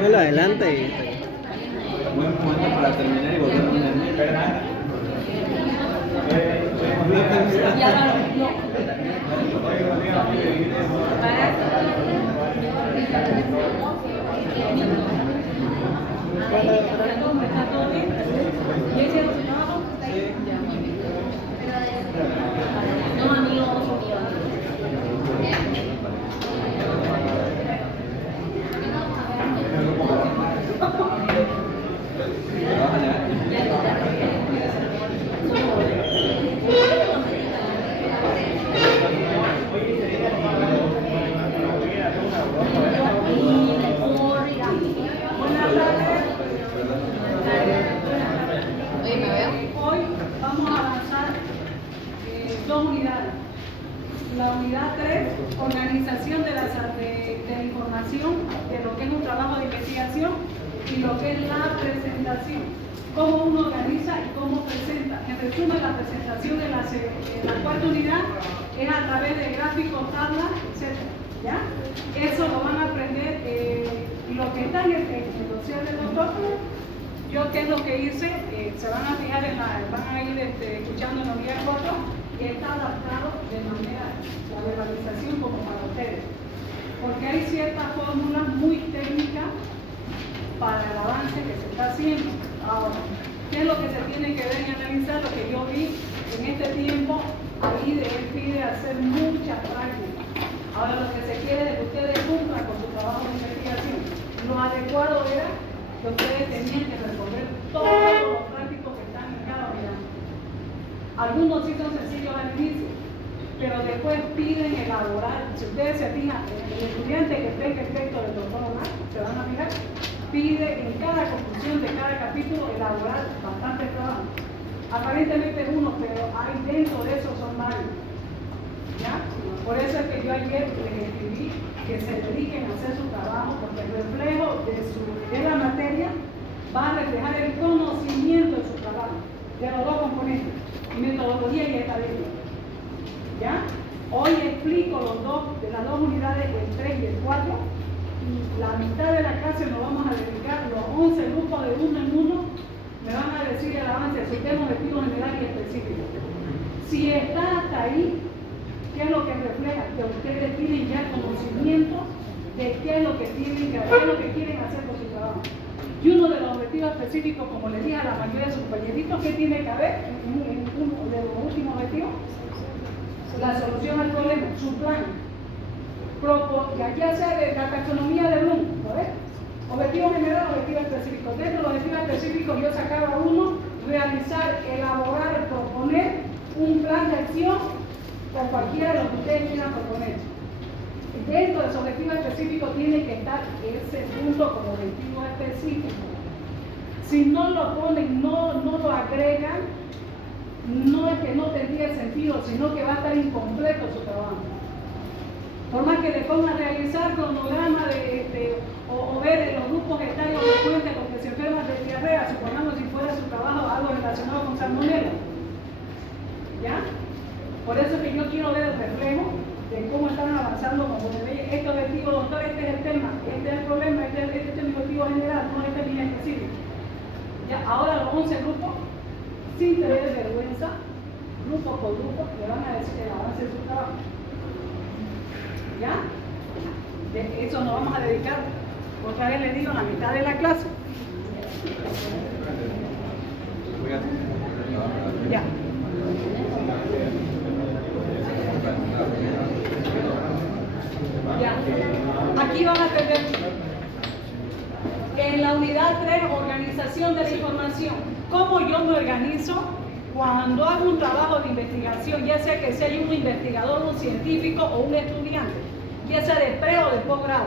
Ponlo adelante y... Buen momento para terminar y volver a unirme. Hoy vamos a avanzar dos unidades. La unidad 3, organización de la información, de lo que es un trabajo de investigación y lo que es la presentación. Cómo uno organiza y cómo presenta. En resumen, la presentación de la cuarta unidad es a través de gráficos, tablas, etc. ¿Ya? Eso lo van a aprender lo que está en el dossier del doctor. Yo, ¿qué es lo que hice? Se van a fijar van a ir escuchando en la unidad 4, que está adaptado de manera, la verbalización como para ustedes. Porque hay ciertas fórmulas muy técnicas para el avance que se está haciendo. Ahora, ¿qué es lo que se tiene que ver y analizar? Lo que yo vi en este tiempo, ahí él pide hacer mucha práctica. Ahora, lo que se quiere es que ustedes cumplan con su trabajo de investigación. Lo adecuado era que ustedes tenían que resolver todos los prácticos que están en cada unidad. Algunos sí son sencillos al inicio, pero después piden elaborar. Si ustedes se fijan, el estudiante que tenga el texto del doctor Omar, se van a fijar, pide en cada conclusión de cada capítulo elaborar bastante trabajo. Aparentemente es uno, pero hay dentro de eso son varios. ¿Ya? Por eso es que yo ayer les escribí que se dediquen a hacer su trabajo, porque el reflejo de la materia va a reflejar el conocimiento de su trabajo, de los dos componentes, metodología y estadística. ¿Ya? Hoy explico los dos, de las dos unidades, el 3 y el 4, y la mitad de la clase nos vamos a dedicar, los 11 grupos de uno en uno, me van a decir el avance de su tema, objetivo general y específico. Si está hasta ahí, ¿qué es lo que refleja? Que ustedes tienen ya conocimiento de qué es lo que tienen que hacer, qué es lo que quieren hacer con su trabajo. Y uno de los objetivos específicos, como les dije a la mayoría de sus compañeritos, ¿qué tiene que haber en uno de los últimos objetivos? La solución al problema, su plan. Ya sea de la taxonomía de Bloom, ¿no ves? Objetivo general, objetivo específico. Dentro de los objetivos específicos yo sacaba uno, realizar, elaborar, proponer un plan de acción con cualquiera de los que ustedes quieran proponer. Dentro de su objetivo específico tiene que estar ese punto como objetivo específico. Si no lo ponen, no lo agregan, no es que no tendría sentido, sino que va a estar incompleto su trabajo. Por más que le pongan a realizar cronograma o ver en los grupos etarios frecuentes los que se enferman de diarrea, supongamos si fuera su trabajo algo relacionado con salmonela. ¿Ya? Por eso es que yo quiero ver el reflejo de cómo están avanzando como de este objetivo, doctor, este es el tema, este es el problema, este es mi objetivo general, no este es mi específico. Ya, ahora los 11 grupos, sin tener vergüenza, grupo por grupo, le van a decir el avance de su trabajo. ¿Ya? De eso nos vamos a dedicar, otra vez les digo, la mitad de la clase. Ya. Ya. Aquí van a tener en la unidad 3, organización de la información. ¿Cómo yo me organizo cuando hago un trabajo de investigación, ya sea que sea un investigador, un científico o un estudiante, ya sea de pre o de posgrado?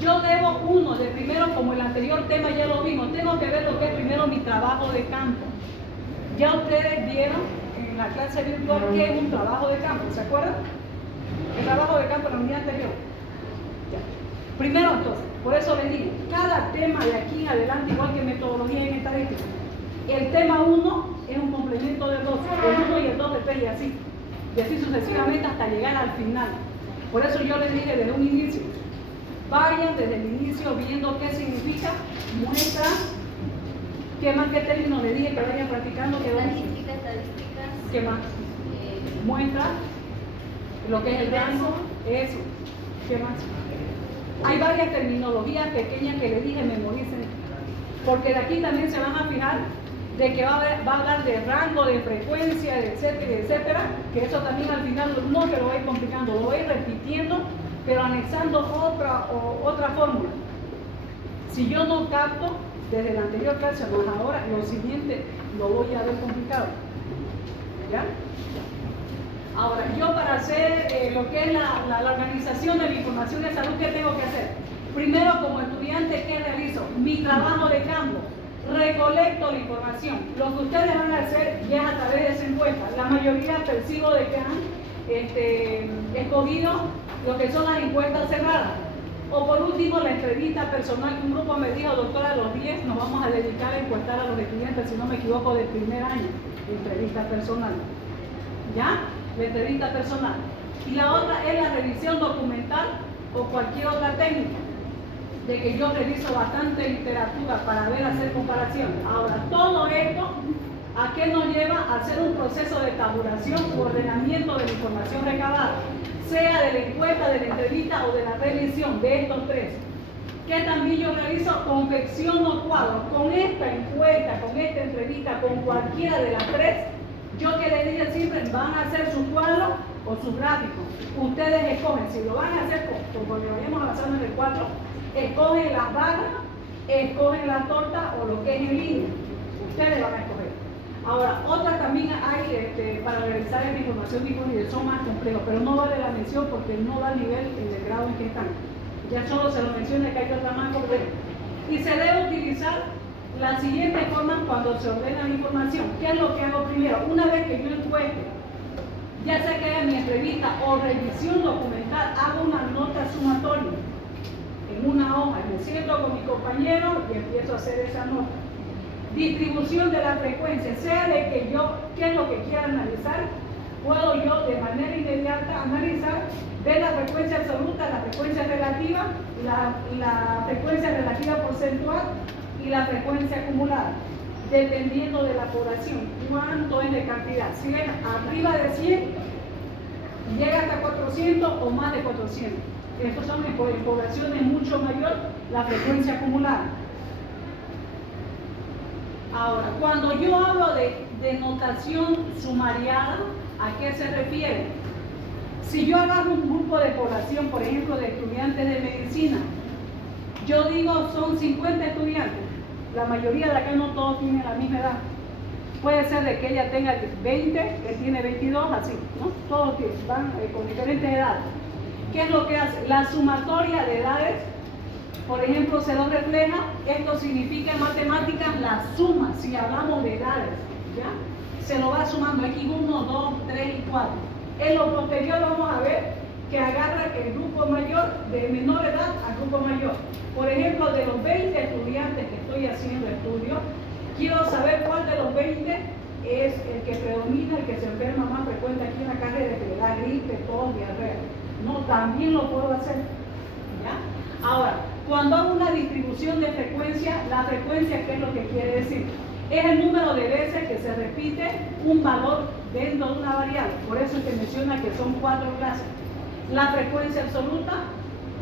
Yo debo de primero, como el anterior tema ya lo vimos, tengo que ver lo que es primero mi trabajo de campo. Ya ustedes vieron en la clase virtual que es un trabajo de campo, ¿se acuerdan? El trabajo de campo en la unidad anterior. Ya. Primero entonces, por eso les digo, cada tema de aquí en adelante, igual que metodología en estadística, el tema 1 es un complemento del 2, el 1 y el y así sucesivamente hasta llegar al final. Por eso yo les dije desde un inicio, vayan desde el inicio viendo qué significa, muestra, qué más, qué términos les dije que vayan practicando, Estadísticas. qué más, muestra, lo que es el rango, eso, qué más. Hay varias terminologías pequeñas que les dije, memoricen, porque de aquí también se van a fijar de que va a hablar de rango, de frecuencia, etcétera, etcétera, que eso también al final no se lo va a ir complicando, lo voy a ir repitiendo, pero anexando otra fórmula. Si yo no capto desde la anterior clase más ahora, lo siguiente lo voy a ver complicado. ¿Ya? Ahora, yo para hacer lo que es la organización de la información de salud, ¿qué tengo que hacer? Primero, como estudiante, ¿qué realizo? Mi trabajo de campo. Recolecto la información. Lo que ustedes van a hacer ya a través de esa encuesta. La mayoría percibo de que han escogido lo que son las encuestas cerradas. O por último, la entrevista personal. Un grupo me dijo, doctora, a los 10 nos vamos a dedicar a encuestar a los estudiantes, si no me equivoco, del primer año. Entrevista personal. ¿Ya? La entrevista personal. Y la otra es la revisión documental o cualquier otra técnica, de que yo reviso bastante literatura para ver, hacer comparación. Ahora, todo esto, ¿a qué nos lleva? A hacer un proceso de tabulación u ordenamiento de la información recabada, sea de la encuesta, de la entrevista o de la revisión de estos tres. Que también yo realizo, confecciono cuadros. Con esta encuesta, con esta entrevista, con cualquiera de las tres, yo que les digo siempre, van a hacer su cuadro o su gráfico. Ustedes escogen, si lo van a hacer conforme vayamos avanzando en el 4, escogen las barras, escogen la torta o lo que es en línea. Ustedes van a escoger. Ahora, otras también hay para realizar la información disponible, son más complejos, pero no vale la mención porque no da nivel en el grado en que están. Ya solo se lo menciona que hay otra más compleja. Y se debe utilizar la siguiente forma cuando se ordena la información. ¿Qué es lo que hago primero? Una vez que yo encueste, ya sea que haga mi entrevista o revisión documental, hago una nota sumatoria en una hoja, me siento con mi compañero y empiezo a hacer esa nota. Distribución de la frecuencia, sea de que yo, qué es lo que quiera analizar, puedo yo de manera inmediata analizar, ver la frecuencia absoluta, la frecuencia relativa, la frecuencia relativa porcentual y la frecuencia acumulada, dependiendo de la población, cuánto es de cantidad. Si es arriba de 100, llega hasta 400 o más de 400. Estos son en poblaciones mucho mayor la frecuencia acumulada. Ahora, cuando yo hablo de notación sumariada, ¿a qué se refiere? Si yo agarro un grupo de población, por ejemplo, de estudiantes de medicina, yo digo son 50 estudiantes, la mayoría de acá no todos tienen la misma edad. Puede ser de que ella tenga 20, que tiene 22, así, ¿no? Todos van con diferentes edades. ¿Qué es lo que hace? La sumatoria de edades, por ejemplo, se lo refleja. Esto significa en matemáticas la suma, si hablamos de edades, ¿ya? Se lo va sumando aquí 1, 2, 3 y 4. En lo posterior vamos a ver que agarra el grupo mayor de menor edad al grupo mayor. Por ejemplo, de los 20 estudiantes que estoy haciendo estudio, quiero saber cuál de los 20 es el que predomina, el que se enferma más frecuente aquí en la carrera, que le da gripe, tos, diarrea. No, también lo puedo hacer, ¿ya? Ahora, cuando hago una distribución de frecuencia, la frecuencia, ¿qué es lo que quiere decir? Es el número de veces que se repite un valor dentro de una variable. Por eso es que menciona que son 4 clases. La frecuencia absoluta,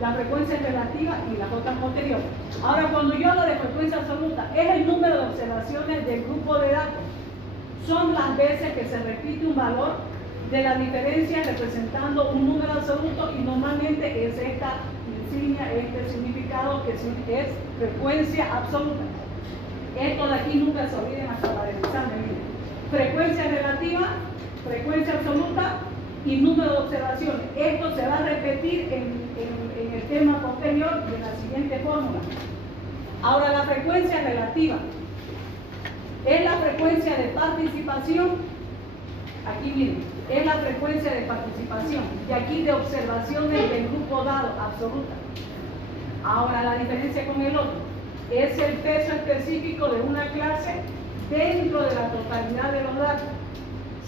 la frecuencia relativa y las otras posteriores. Ahora, cuando yo hablo de frecuencia absoluta, es el número de observaciones del grupo de datos. Son las veces que se repite un valor de la diferencia representando un número absoluto, y normalmente es esta insignia, este significado que es frecuencia absoluta. Esto de aquí nunca se olviden hasta para el examen. Frecuencia relativa, frecuencia absoluta y número de observaciones. Esto se va a repetir en el tema posterior de la siguiente fórmula. Ahora, la frecuencia relativa es la frecuencia de participación. Aquí miren, es la frecuencia de participación y aquí de observaciones del grupo dado, absoluta. Ahora, la diferencia con el otro es el peso específico de una clase dentro de la totalidad de los datos.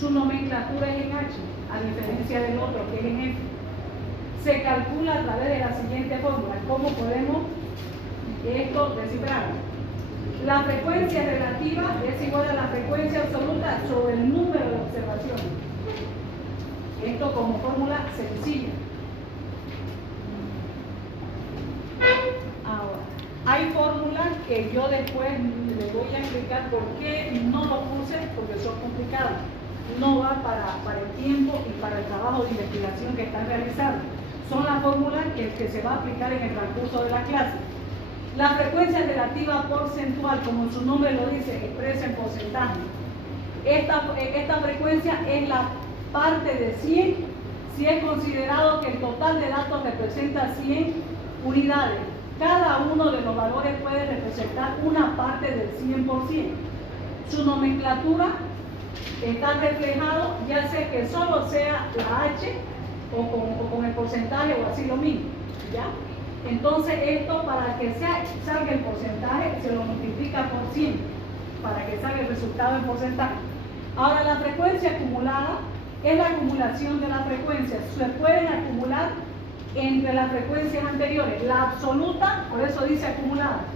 Su nomenclatura es en H, a diferencia del otro que es en F. Se calcula a través de la siguiente fórmula. ¿Cómo podemos esto descifrarlo? La frecuencia relativa es igual a la frecuencia absoluta sobre el número de observaciones. Esto como fórmula sencilla. Ahora, hay fórmulas que yo después les voy a explicar por qué no lo puse, porque son complicadas. No va para el tiempo y para el trabajo de investigación que están realizando. Son las fórmulas que se va a aplicar en el transcurso de la clase. La frecuencia relativa porcentual, como su nombre lo dice, expresa en porcentaje. Esta frecuencia es la parte de 100 si es considerado que el total de datos representa 100 unidades. Cada uno de los valores puede representar una parte del 100%. Su nomenclatura está reflejado, ya sea que solo sea la H o con el porcentaje o así lo mismo, ¿ya? Entonces esto, para que salga el porcentaje, se lo multiplica por 100 para que salga el resultado en porcentaje. Ahora, la frecuencia acumulada es la acumulación de las frecuencias. Se pueden acumular entre las frecuencias anteriores. La absoluta, por eso dice acumulada.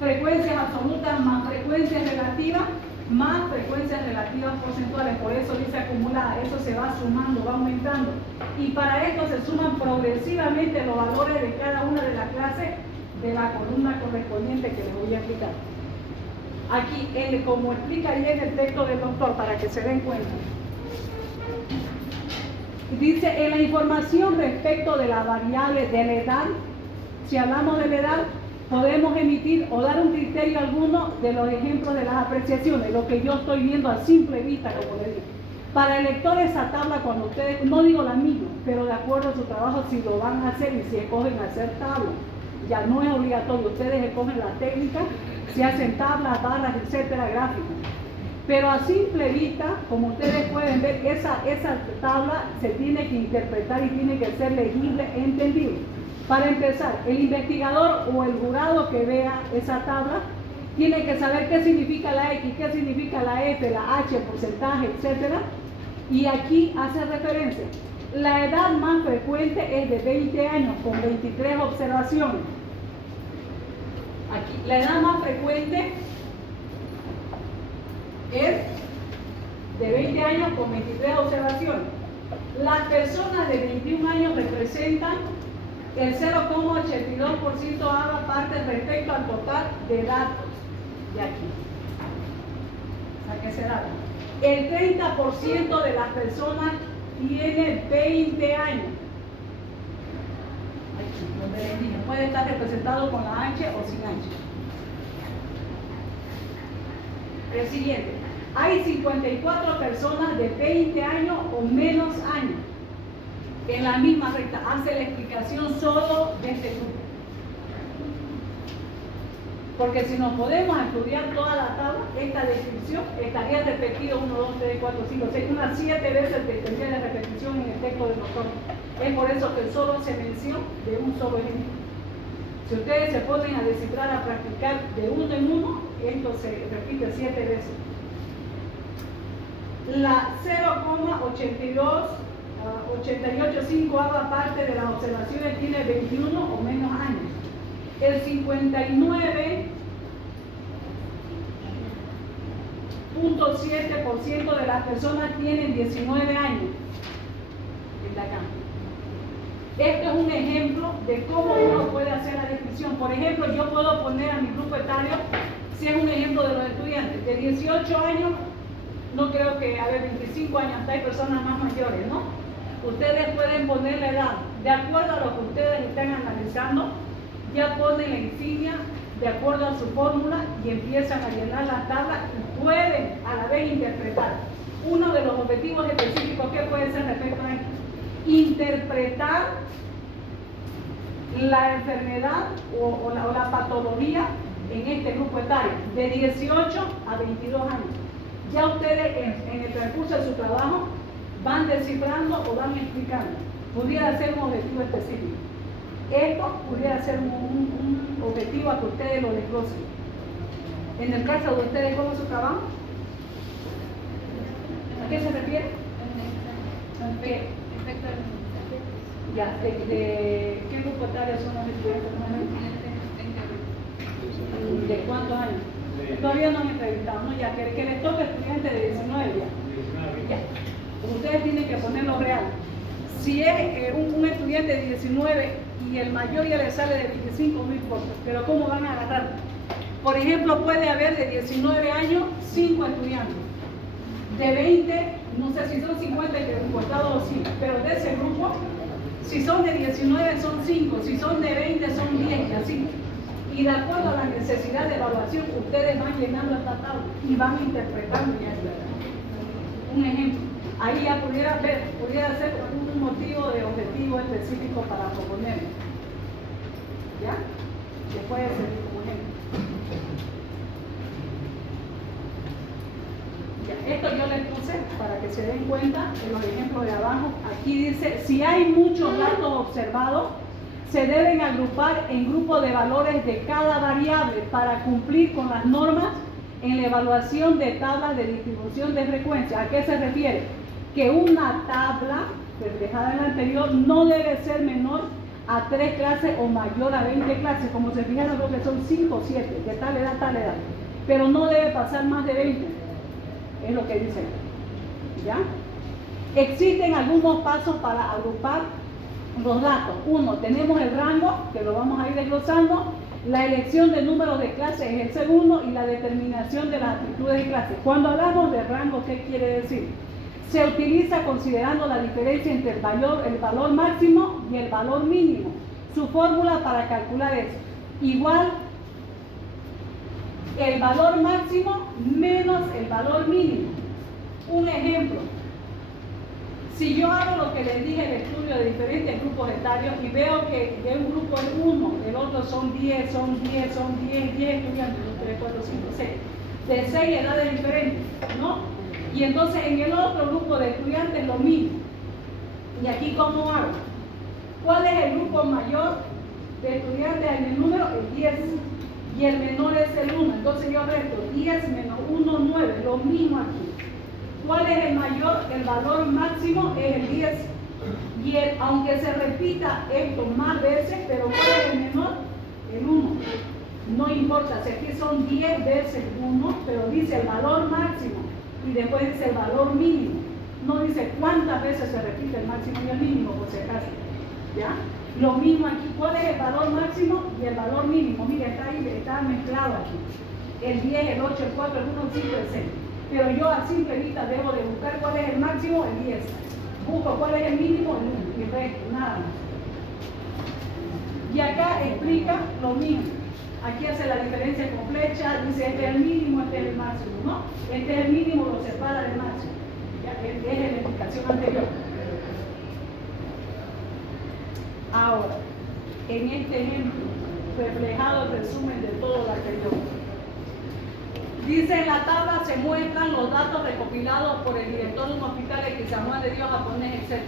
Frecuencias absolutas más frecuencias relativas más frecuencias relativas porcentuales, por eso dice acumulada. Eso se va sumando, va aumentando. Y para esto se suman progresivamente los valores de cada una de las clases de la columna correspondiente que les voy a explicar. Aquí, como explica ahí en el texto del doctor, para que se den cuenta. Dice, en la información respecto de la variable de la edad, si hablamos de la edad, podemos emitir o dar un criterio alguno de los ejemplos de las apreciaciones, lo que yo estoy viendo a simple vista, como les digo. Para el lector esa tabla, cuando ustedes, no digo la misma, pero de acuerdo a su trabajo, si lo van a hacer y si escogen hacer tabla, ya no es obligatorio, ustedes escogen la técnica, si hacen tablas, barras, etcétera, gráficos. Pero a simple vista, como ustedes pueden ver, esa tabla se tiene que interpretar y tiene que ser legible e entendible. Para empezar, el investigador o el jurado que vea esa tabla tiene que saber qué significa la X, qué significa la F, la H, porcentaje, etc. Y aquí hace referencia. La edad más frecuente es de 20 años, con 23 observaciones. Aquí, la edad más frecuente es de 20 años con 23 observaciones. Las personas de 21 años representan el 0,82% haga parte respecto al total de datos de aquí. Saque ese dato. El 30% de las personas tiene 20 años. Aquí, donde les dije, puede estar representado con la H o sin H. El siguiente. Hay 54 personas de 20 años o menos años. En la misma recta, hace la explicación solo de este grupo. Porque si nos podemos estudiar toda la tabla, esta descripción estaría repetido 1, 2, 3, 4, 5, 6, unas 7 veces que tendría la repetición en el texto de nosotros. Es por eso que solo se menciona de un solo ejemplo. Si ustedes se ponen a descifrar, a practicar de uno en uno, esto se repite 7 veces. La 0,88,5 haga parte de las observaciones, tiene 21 o menos años. El 59,7% de las personas tienen 19 años. Está acá. Esto es un ejemplo de cómo uno puede hacer la descripción. Por ejemplo, yo puedo poner a mi grupo etario, si es un ejemplo de los estudiantes, de 18 años, no creo que, 25 años, hasta hay personas más mayores, ¿no? Ustedes pueden poner la edad, de acuerdo a lo que ustedes estén analizando, ya ponen la insignia de acuerdo a su fórmula y empiezan a llenar las tablas y pueden a la vez interpretar. Uno de los objetivos específicos que puede ser respecto a esto, interpretar la enfermedad o la patología en este grupo etario, de 18 a 22 años. Ya ustedes en el transcurso de su trabajo van descifrando o van explicando. Pudiera ser un objetivo específico. Esto pudiera ser un objetivo a que ustedes lo desglosen. En el caso de ustedes, ¿cómo es su trabajo? qué se refiere? ¿A qué? Efecto Ya, ¿de qué grupo etario son los estudiantes? ¿De cuántos años? Todavía no han entrevistado, ¿no? Ya, que les toque estudiante de 19 ya. Ustedes tienen que ponerlo real. Si es un estudiante de 19 y el mayor ya le sale de 25, no importa, pero ¿cómo van a agarrar? Por ejemplo, puede haber de 19 años 5 estudiantes. De 20, no sé si son 50 y que importado o 5, pero de ese grupo, si son de 19 son 5, si son de 20 son 10 y así. Y de acuerdo a la necesidad de evaluación, ustedes van llenando esta tabla y van interpretando ya está. Un ejemplo, ahí ya pudiera ser un motivo de objetivo específico para proponer. ¿Ya? Le puede servir como ejemplo. Ya, esto yo les puse para que se den cuenta en los ejemplos de abajo. Aquí dice, si hay muchos datos observados, se deben agrupar en grupos de valores de cada variable para cumplir con las normas en la evaluación de tablas de distribución de frecuencia. ¿A qué se refiere? Que una tabla reflejada en la anterior no debe ser menor a 3 clases o mayor a 20 clases. Como se fijan, creo que son 5 o 7, de tal edad, pero no debe pasar más de 20. Es lo que dice. ¿Ya? Existen algunos pasos para agrupar los datos. Uno, tenemos el rango, que lo vamos a ir desglosando. La elección de números de clases es el segundo y la determinación de las actitudes de clase. Cuando hablamos de rango, ¿qué quiere decir? Se utiliza considerando la diferencia entre el valor máximo y el valor mínimo. Su fórmula para calcular es igual el valor máximo menos el valor mínimo. Un ejemplo. Si yo hago lo que les dije, el estudio de diferentes grupos etarios y veo que de un grupo es 1, el otro son 10 estudiantes, 2, 3, 4, 5, 6, de 6 edades diferentes, ¿no? Y entonces en el otro grupo de estudiantes lo mismo. ¿Y aquí cómo hago? ¿Cuál es el grupo mayor de estudiantes en el número? El 10. Y el menor es el 1. Entonces yo resto 10 menos 1, 9. Lo mismo aquí. ¿Cuál es el mayor? El valor máximo es el 10. Y aunque se repita esto más veces, pero ¿cuál es el menor? El 1. No importa, si aquí son 10 veces 1, pero dice el valor máximo y después dice el valor mínimo. No dice cuántas veces se repite el máximo y el mínimo, por si acaso. ¿Ya? Lo mismo aquí, ¿cuál es el valor máximo y el valor mínimo? Mira, está ahí, está mezclado aquí. El 10, el 8, el 4, el 1, el 5, el 6. Pero yo a simple vista debo de buscar cuál es el máximo, el 10. Busco cuál es el mínimo, el 1. Y el resto, nada más. Y acá explica lo mismo. Aquí hace la diferencia con flecha, dice este es el mínimo, este es el máximo, ¿no? Este es el mínimo, lo separa del máximo. ¿Ya? Es la explicación anterior. Ahora, en este ejemplo, reflejado el resumen de todo lo anterior. Dice en la tabla se muestran los datos recopilados por el director de un hospital de San Juan de Dios japonés, etc.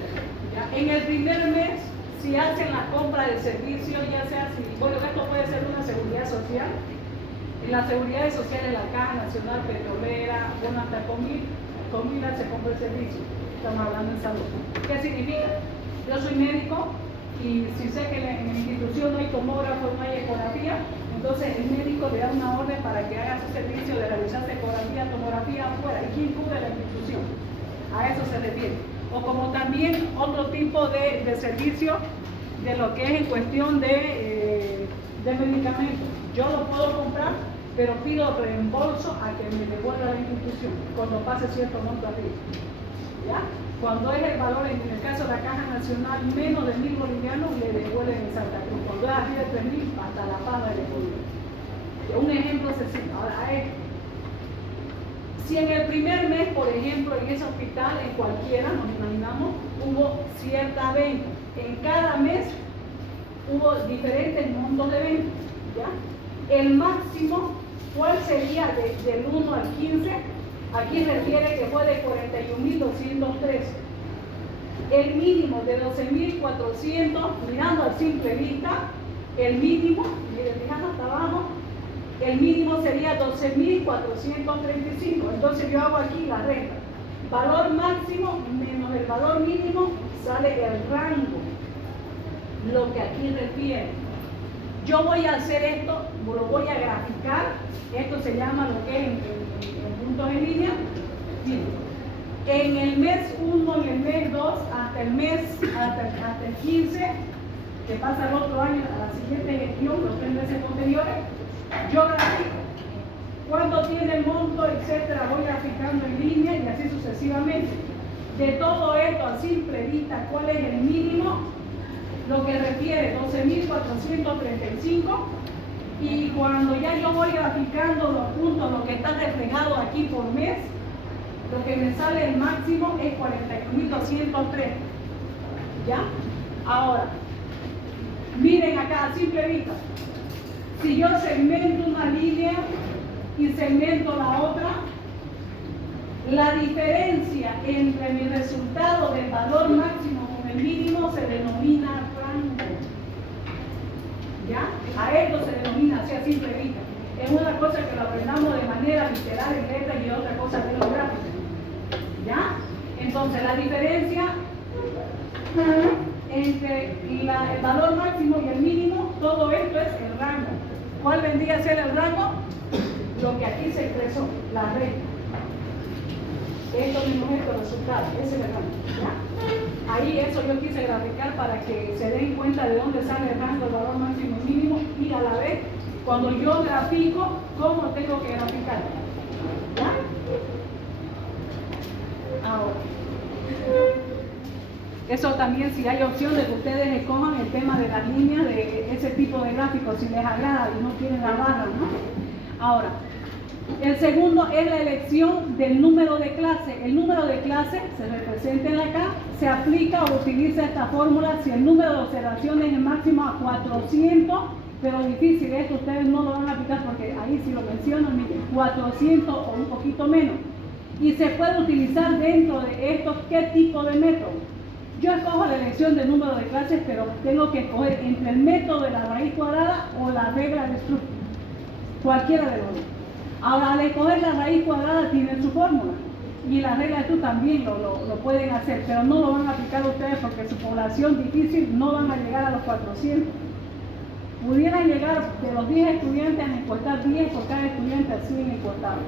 ¿Ya? En el primer mes, si hacen la compra de servicios, ya sea si, bueno, esto puede ser una seguridad social. En la seguridad social en la Caja Nacional Petrolera, bueno, hasta comida se compra el servicio. Estamos hablando en salud. ¿Qué significa? Yo soy médico y si sé que en la institución no hay tomógrafo, no hay ecografía, entonces el médico le da una orden para que haga su servicio de realizarse ecografía, tomografía afuera. ¿Y quién cubre la institución? A eso se refiere. O como también otro tipo de servicio de lo que es en cuestión de medicamentos. Yo lo puedo comprar, pero pido reembolso a que me devuelva la institución cuando pase cierto monto arriba. ¿Ya? Cuando es el valor, en el caso de la Caja Nacional, menos de 1.000 bolivianos, le devuelven en Santa Cruz. Cuando es arriba de 3.000, hasta la paga de Bolivia. Un ejemplo sencillo. Ahora, a esto. Si en el primer mes, por ejemplo, en ese hospital, en cualquiera, nos imaginamos, hubo cierta venta. En cada mes hubo diferentes montos de venta. ¿Ya? El máximo, ¿cuál sería del 1 al 15? Aquí refiere que fue de 41.203. El mínimo de 12.400, mirando a simple vista, el mínimo, miren, fijando hasta abajo, el mínimo sería 12.435. Entonces yo hago aquí la regla. valor máximo menos el valor mínimo sale el rango, lo que aquí refiere. Yo voy a hacer esto, lo voy a graficar, esto se llama lo que es en puntos en línea. Miren, en el mes 1, en el mes 2, hasta el 15, que pasa el otro año a la siguiente gestión, los 3 meses posteriores, yo grafico cuánto tiene el monto, etcétera, voy graficando en línea y así sucesivamente. De todo esto a simple vista, ¿cuál es el mínimo? Lo que refiere 12.435, y cuando ya yo voy graficando los puntos, lo que está reflejado aquí por mes, lo que me sale el máximo es 41.203. ¿Ya? Ahora, miren acá a simple vista, si yo segmento una línea y segmento la otra, la diferencia entre mi resultado del valor máximo con el mínimo se denomina rango. ¿Ya? A esto se denomina así a simple vista. Es una cosa que lo aprendamos de manera literal en letras y otra cosa de los gráficos. ¿Ya? Entonces la diferencia entre el valor máximo y el mínimo, todo esto es el rango. ¿Cuál vendría a ser el rango? Lo que aquí se expresó, la regla. Esto mismo es el resultado, ese es el rango. ¿Ya? Ahí eso yo quise graficar para que se den cuenta de dónde sale el rango, el valor máximo y mínimo, y a la vez, cuando yo grafico, cómo tengo que graficar. ¿Ya? Ahora, eso también, si hay opción de que ustedes escojan el tema de las líneas de ese tipo de gráficos, si les agrada y no quieren la barra, ¿no? Ahora, el segundo es la elección del número de clase. El número de clase se representa en acá, se aplica o utiliza esta fórmula si el número de observaciones es máximo a 400, pero difícil esto, ustedes no lo van a aplicar porque ahí si lo mencionan, miren, 400 o un poquito menos. Y se puede utilizar dentro de estos, ¿qué tipo de método? Yo escojo la elección del número de clases, pero tengo que escoger entre el método de la raíz cuadrada o la regla de Stubb, cualquiera de los dos. Ahora, al escoger la raíz cuadrada tienen su fórmula, y la regla de Stubb también lo pueden hacer, pero no lo van a aplicar ustedes porque su población difícil no van a llegar a los 400. Pudieran llegar de los 10 estudiantes a encuestar 10 por cada estudiante así en encuestado.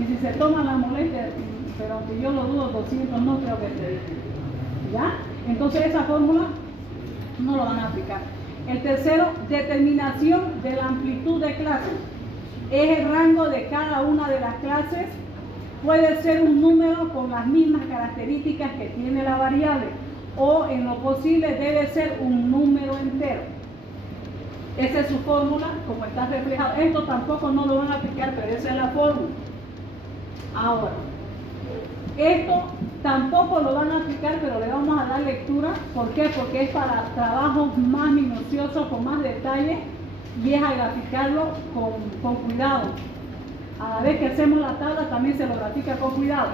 Y si se toman la molestia, pero aunque yo lo dudo, 200 no creo que esté. ¿Ya? Entonces esa fórmula no lo van a aplicar. El tercero, determinación de la amplitud de clase. Es el rango de cada una de las clases. Puede ser un número con las mismas características que tiene la variable, o en lo posible debe ser un número entero. Esa es su fórmula, como está reflejado. Esto tampoco no lo van a aplicar, pero esa es la fórmula. Ahora, esto tampoco lo van a aplicar, pero le vamos a dar lectura. ¿Por qué? Porque es para trabajos más minuciosos, con más detalle, y es a graficarlo con cuidado. A la vez que hacemos la tabla, también se lo grafica con cuidado.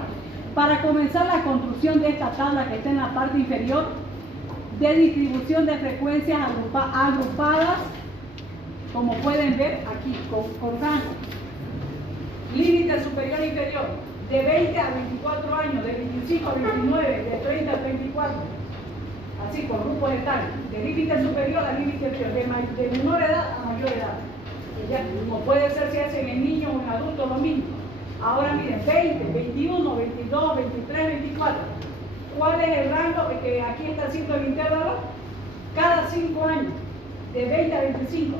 Para comenzar la construcción de esta tabla que está en la parte inferior, de distribución de frecuencias agrupadas, como pueden ver aquí, con rango. Límite superior e inferior, de 20 a 24 años, de 25 a 29, de 30 a 34, así con grupos etarios, de límite superior a límite inferior, de menor edad a mayor edad. Ya, o puede ser si hacen en niños o en adultos lo mismo. Ahora miren, 20, 21, 22, 23, 24. ¿Cuál es el rango que aquí está haciendo el intervalo? Cada 5 años, de 20 a 25.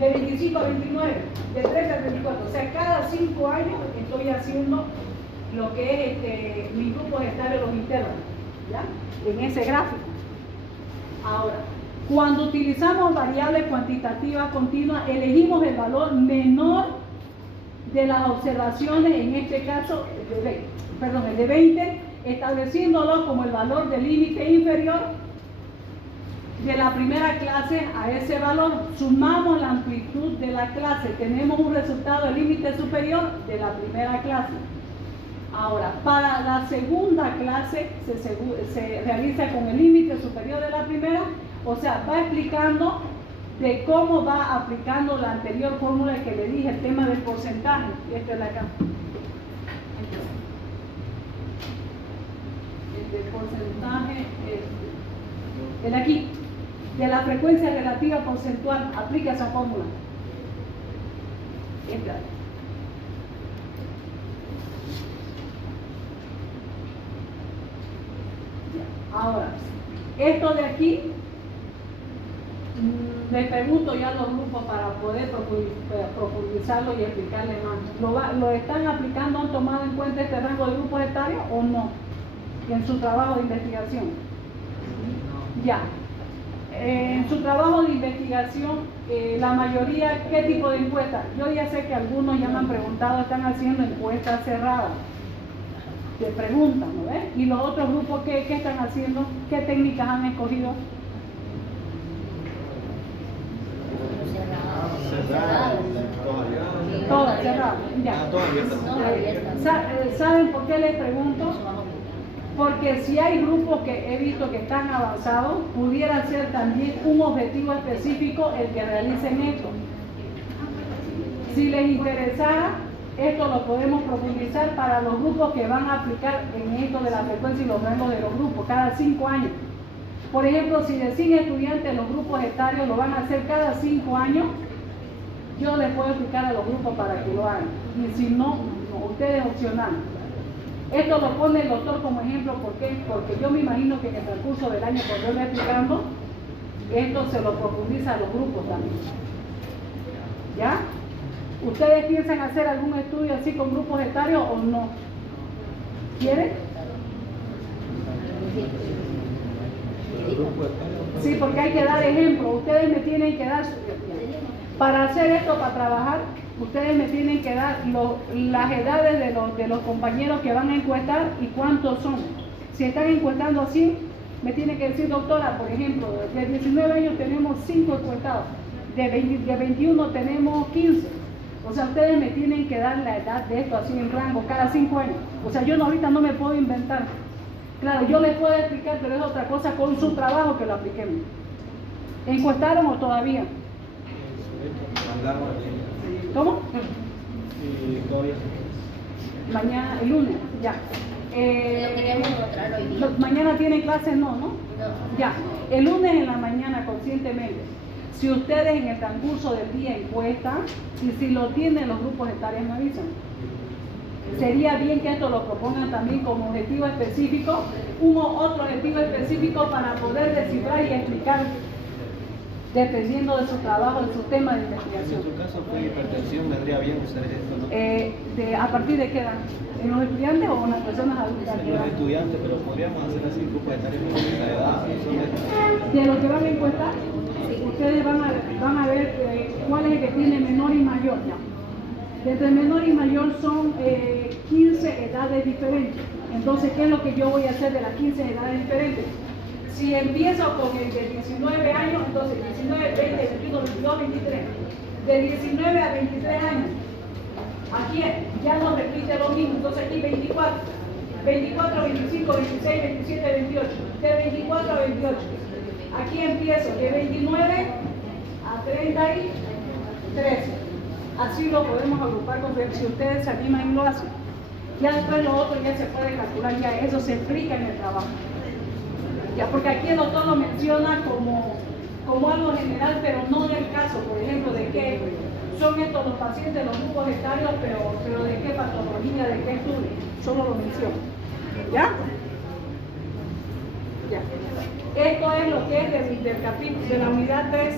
De 25 a 29, de 30 a 34, o sea, cada 5 años estoy haciendo lo que es mis grupos etarios, los intervalos, ¿ya? En ese gráfico. Ahora, cuando utilizamos variables cuantitativas continuas, elegimos el valor menor de las observaciones, en este caso, el de 20, estableciéndolo como el valor del límite inferior de la primera clase a ese valor. Sumamos la amplitud de la clase, tenemos un resultado del límite superior de la primera clase. Ahora, para la segunda clase se realiza con el límite superior de la primera, o sea, va explicando de cómo va aplicando la anterior fórmula que le dije, el tema del porcentaje. Esta es la acá. del porcentaje, el aquí, de la frecuencia relativa porcentual, aplica esa fórmula. Esta. Ahora, esto de aquí, les pregunto ya a los grupos para poder profundizarlo y explicarle más. ¿Lo están aplicando, han tomado en cuenta este rango de grupos etarios o no? En su trabajo de investigación. Ya. En su trabajo de investigación, la mayoría, ¿qué tipo de encuestas? Yo ya sé que algunos ya me han preguntado, están haciendo encuestas cerradas. Te preguntan, ¿no ves? ¿Y los otros grupos qué están haciendo? ¿Qué técnicas han escogido? Todas cerradas. Ya. ¿Saben por qué les pregunto? Porque si hay grupos que he visto que están avanzados, pudiera ser también un objetivo específico el que realicen esto. Si les interesara, esto lo podemos profundizar para los grupos que van a aplicar en esto de la frecuencia y los rangos de los grupos cada 5 años. Por ejemplo, si de 100 estudiantes los grupos etarios lo van a hacer cada 5 años, yo les puedo explicar a los grupos para que lo hagan. Y si no, ustedes opcional. Esto lo pone el doctor como ejemplo, ¿por qué? Porque yo me imagino que en el transcurso del año, por verlo explicando, esto se lo profundiza a los grupos también. ¿Ya? ¿Ustedes piensan hacer algún estudio así con grupos etarios o no? ¿Quieren? Sí, porque hay que dar ejemplo. Ustedes me tienen que dar, para hacer esto, para trabajar, ustedes me tienen que dar las edades de los compañeros que van a encuestar y cuántos son. Si están encuestando así, me tiene que decir, doctora, por ejemplo, de 19 años tenemos 5 encuestados, de 21 tenemos 15. O sea, ustedes me tienen que dar la edad de esto así en rango, cada 5 años. O sea, yo ahorita no me puedo inventar. Claro, yo les puedo explicar, pero es otra cosa con su trabajo que lo apliquemos. ¿Encuestaron o todavía? ¿Cómo? Mañana, el lunes, ya. queríamos mostrar hoy día. Mañana tienen clases, no. Ya, el lunes en la mañana, conscientemente. Si ustedes en el transcurso del día encuestan, y si lo tienen los grupos etarios me avisan. Sería bien que esto lo propongan también como objetivo específico, otro objetivo específico para poder descifrar y explicar dependiendo de su trabajo, de su tema de investigación. En su caso fue hipertensión, vendría bien usar esto, ¿no? ¿A partir de qué edad? ¿En los estudiantes o en las personas adultas? En los estudiantes, pero podríamos hacer así grupos etarios con la edad. De los que van a encuestar, ustedes van a ver cuál es el que tiene menor y mayor. Ya. Entre menor y mayor son 15 edades diferentes. Entonces, ¿qué es lo que yo voy a hacer de las 15 edades diferentes? Si empiezo con el de 19 años, entonces 19, 20, 21, 22, 23. De 19 a 23 años. Aquí ya no repite lo mismo, entonces aquí 24. 24, 25, 26, 27, 28. De 24 a 28. Aquí empiezo de 29 a 33. Así lo podemos agrupar con si ustedes se animan y lo hacen. Ya después lo otro ya se puede calcular, ya eso se explica en el trabajo. Ya, porque aquí el doctor lo menciona como algo general, pero no del caso, por ejemplo, de que son estos los pacientes, los grupos etarios, pero de qué patología, de qué estudio, solo lo menciona. ¿Ya? Ya. Esto es lo que es del capítulo de la unidad 3.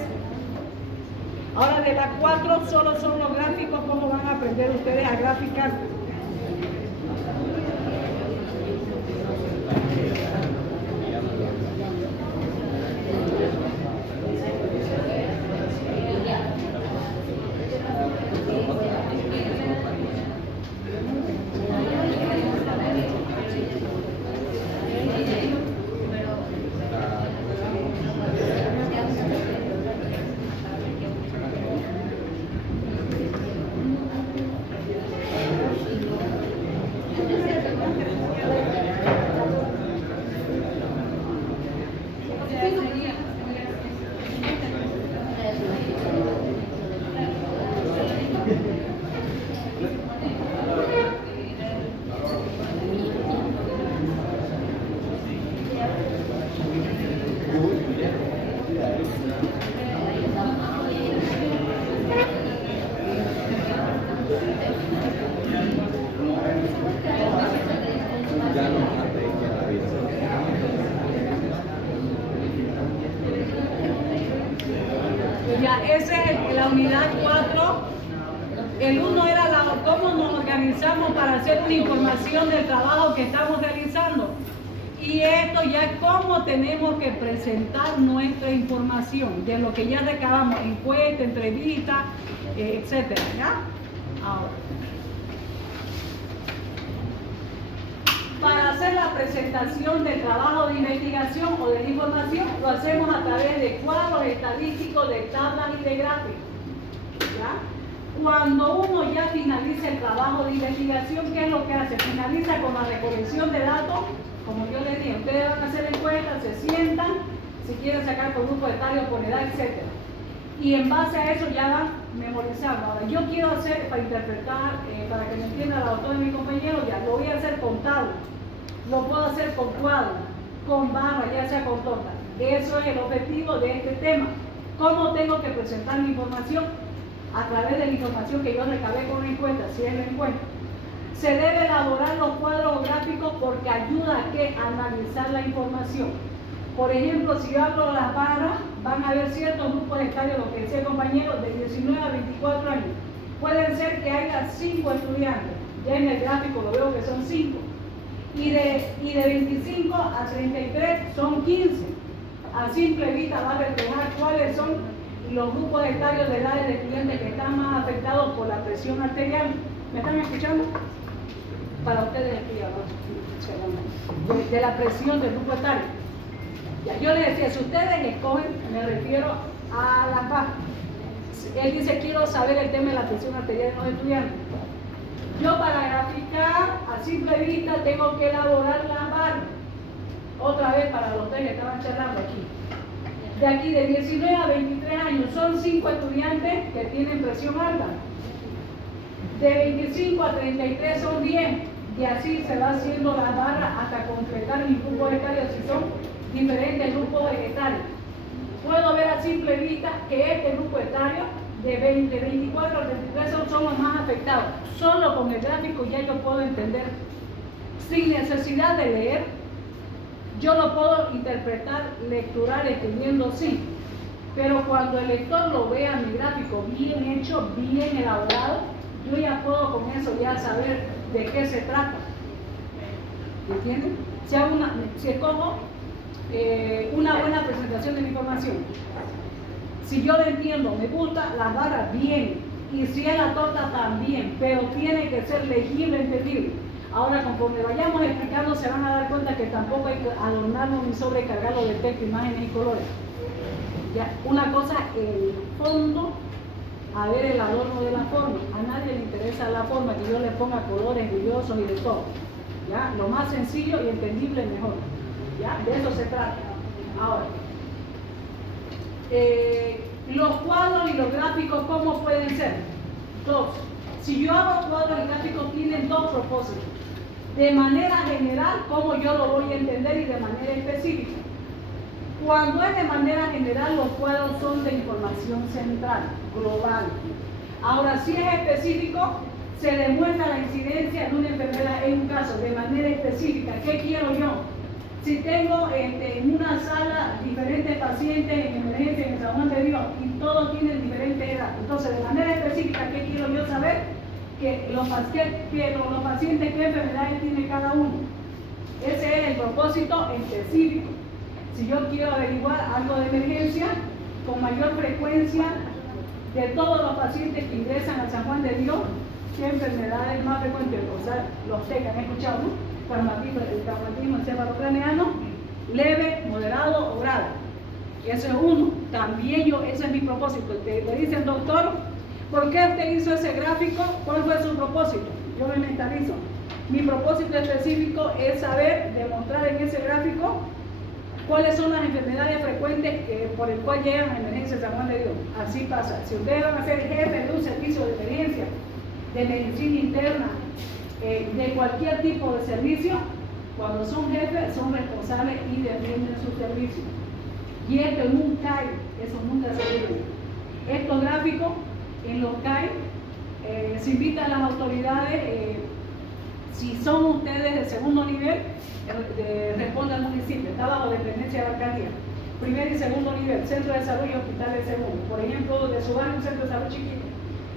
Ahora de la 4 solo son los gráficos, cómo van a aprender ustedes a graficar. Ya, esa es la unidad 4. El 1 era cómo nos organizamos para hacer una información del trabajo que estamos realizando. Y esto ya es cómo tenemos que presentar nuestra información de lo que ya recabamos, encuesta, entrevista, etcétera, ¿ya? Ahora, para hacer la presentación del trabajo de investigación o de información, lo hacemos a través de cuadros estadísticos, de tablas y de gráficos, ¿ya? Cuando uno ya finaliza el trabajo de investigación, ¿qué es lo que hace? Finaliza con la recolección de datos. Como yo les dije, ustedes van a hacer encuestas, se sientan, si quieren sacar por grupo etario, por edad, etc. Y en base a eso ya van memorizando. Ahora, yo quiero hacer, para interpretar, para que me entienda la doctora y mi compañero, ya lo voy a hacer con tabla, lo puedo hacer con cuadro, con barra, ya sea con torta. Eso es el objetivo de este tema. ¿Cómo tengo que presentar mi información? A través de la información que yo recabé con la encuesta, si es la encuesta. Se debe elaborar los cuadros gráficos porque ayuda a que analizar la información. Por ejemplo, si yo hablo de las barras, van a haber ciertos grupos etarios, lo que decía el compañero, de 19 a 24 años. Pueden ser que haya 5 estudiantes. Ya en el gráfico lo veo que son 5. Y de 25 a 33 son 15. A simple vista va a reflejar cuáles son los grupos etarios de edades de estudiantes que están más afectados por la presión arterial. ¿Me están escuchando? Para ustedes aquí abajo, de la presión del grupo etario. Ya, yo les decía, si ustedes escogen, me refiero a las barras. Él dice, quiero saber el tema de la presión arterial de los estudiantes. Yo para graficar a simple vista tengo que elaborar las barras. Otra vez para los tres que estaban charlando aquí. De aquí de 19 a 23 años son 5 estudiantes que tienen presión alta. De 25 a 33 son 10, y así se va haciendo la barra hasta completar mi grupo etario si son diferentes grupos etarios. Puedo ver a simple vista que este grupo etario de 24 a 33 son los más afectados. Solo con el gráfico ya yo puedo entender, sin necesidad de leer, yo lo puedo interpretar, lecturar, escribiendo sí. Pero cuando el lector lo vea mi gráfico bien hecho, bien elaborado, yo ya puedo con eso ya saber de qué se trata. ¿Entienden? Si escojo una buena presentación de la información, si yo lo entiendo, me gusta, las barras bien, y si es la torta también, pero tiene que ser legible, entendible. Ahora, conforme vayamos explicando, se van a dar cuenta que tampoco hay que adornarlo ni sobrecargarlo de texto, imágenes y colores. Ya, una cosa, el fondo, a ver el adorno de la forma. A nadie le interesa la forma, que yo le ponga colores brillosos y de todo. ¿Ya? Lo más sencillo y entendible mejor. ¿Ya? De eso se trata. Ahora, los cuadros y los gráficos, ¿cómo pueden ser? Dos. Si yo hago cuadros y gráficos, tienen dos propósitos. De manera general, cómo yo lo voy a entender, y de manera específica. Cuando es de manera general, los cuadros son de información central, global. Ahora, si es específico, se demuestra la incidencia de una enfermedad en un caso, de manera específica. ¿Qué quiero yo? Si tengo en una sala diferentes pacientes en emergencia en San Juan de Dios y todos tienen diferente edad, entonces de manera específica, ¿qué quiero yo saber? Que los pacientes, qué enfermedades tiene cada uno. Ese es el propósito específico. Si yo quiero averiguar algo de emergencia, con mayor frecuencia de todos los pacientes que ingresan a San Juan de Dios, ¿qué enfermedades más frecuentes? O sea, los que han escuchado, ¿no? Traumatismo encefalocraneano, leve, moderado o grave. Eso es uno. También ese es mi propósito. Le dicen, doctor, ¿por qué usted hizo ese gráfico? ¿Cuál fue su propósito? Yo me mentalizo. Mi propósito específico es saber, demostrar en ese gráfico cuáles son las enfermedades frecuentes por el cual llegan a emergencia de San Juan de Dios. Así pasa. Si ustedes van a ser jefes de un servicio de emergencia, de medicina interna, de cualquier tipo de servicio, cuando son jefes, son responsables y defienden su servicio. Y esto en un CAI, eso nunca se olvida. Estos gráficos en los CAI se invitan a las autoridades, si son ustedes de segundo nivel, responde al municipio, está bajo dependencia de la alcaldía. primer y segundo nivel, centro de salud y hospital de segundo. Por ejemplo, de su barrio, un centro de salud chiquito,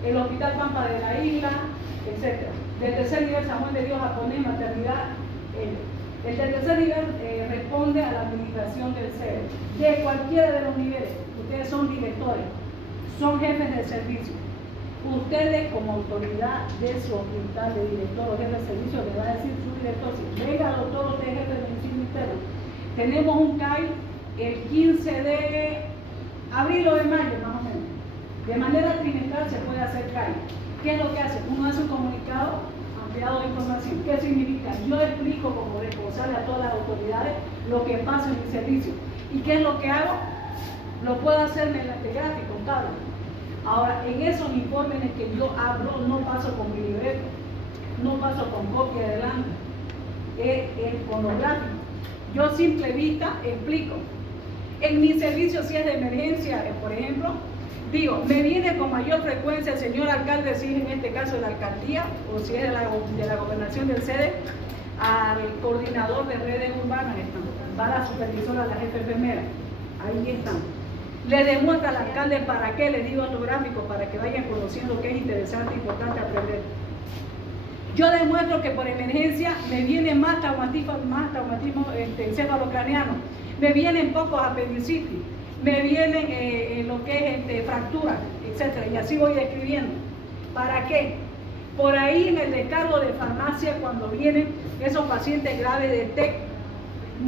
el hospital Pampa de la Isla, etc. Del tercer nivel, San Juan de Dios, japonés, maternidad. El del tercer nivel responde a la administración del CEDE. De cualquiera de los niveles, ustedes son directores, son jefes de servicio. Ustedes como autoridad de su hospital, de director o jefe de servicio, le va a decir su director, si venga doctor, usted es jefe de medicina interna. Tenemos un CAI el 15 de abril o de mayo, más o menos. De manera trimestral se puede hacer CAI. ¿Qué es lo que hace? Uno hace un comunicado ampliado de información. ¿Qué significa? Yo explico como responsable a todas las autoridades lo que pasa en mi servicio. ¿Y qué es lo que hago? Lo puedo hacer mediante gráfico, tabla. Ahora, en esos informes en que yo hablo, no paso con mi libreto, no paso con copia adelante, es con los gráficos. Yo simple vista explico. En mi servicio, si es de emergencia, por ejemplo, digo, me viene con mayor frecuencia el señor alcalde, si es en este caso de la alcaldía, o si es de la gobernación del CEDE, al coordinador de redes urbanas, va la supervisora, la jefe enfermera, ahí están. Le demuestra al alcalde para qué, le digo los gráficos, para que vayan conociendo que es interesante e importante aprender. Yo demuestro que por emergencia me viene más traumatismo encefalocraneano, me vienen pocos apendicitis, me vienen lo que es fracturas, etc. Y así voy describiendo. ¿Para qué? Por ahí en el descargo de farmacia, cuando vienen esos pacientes graves de TEC,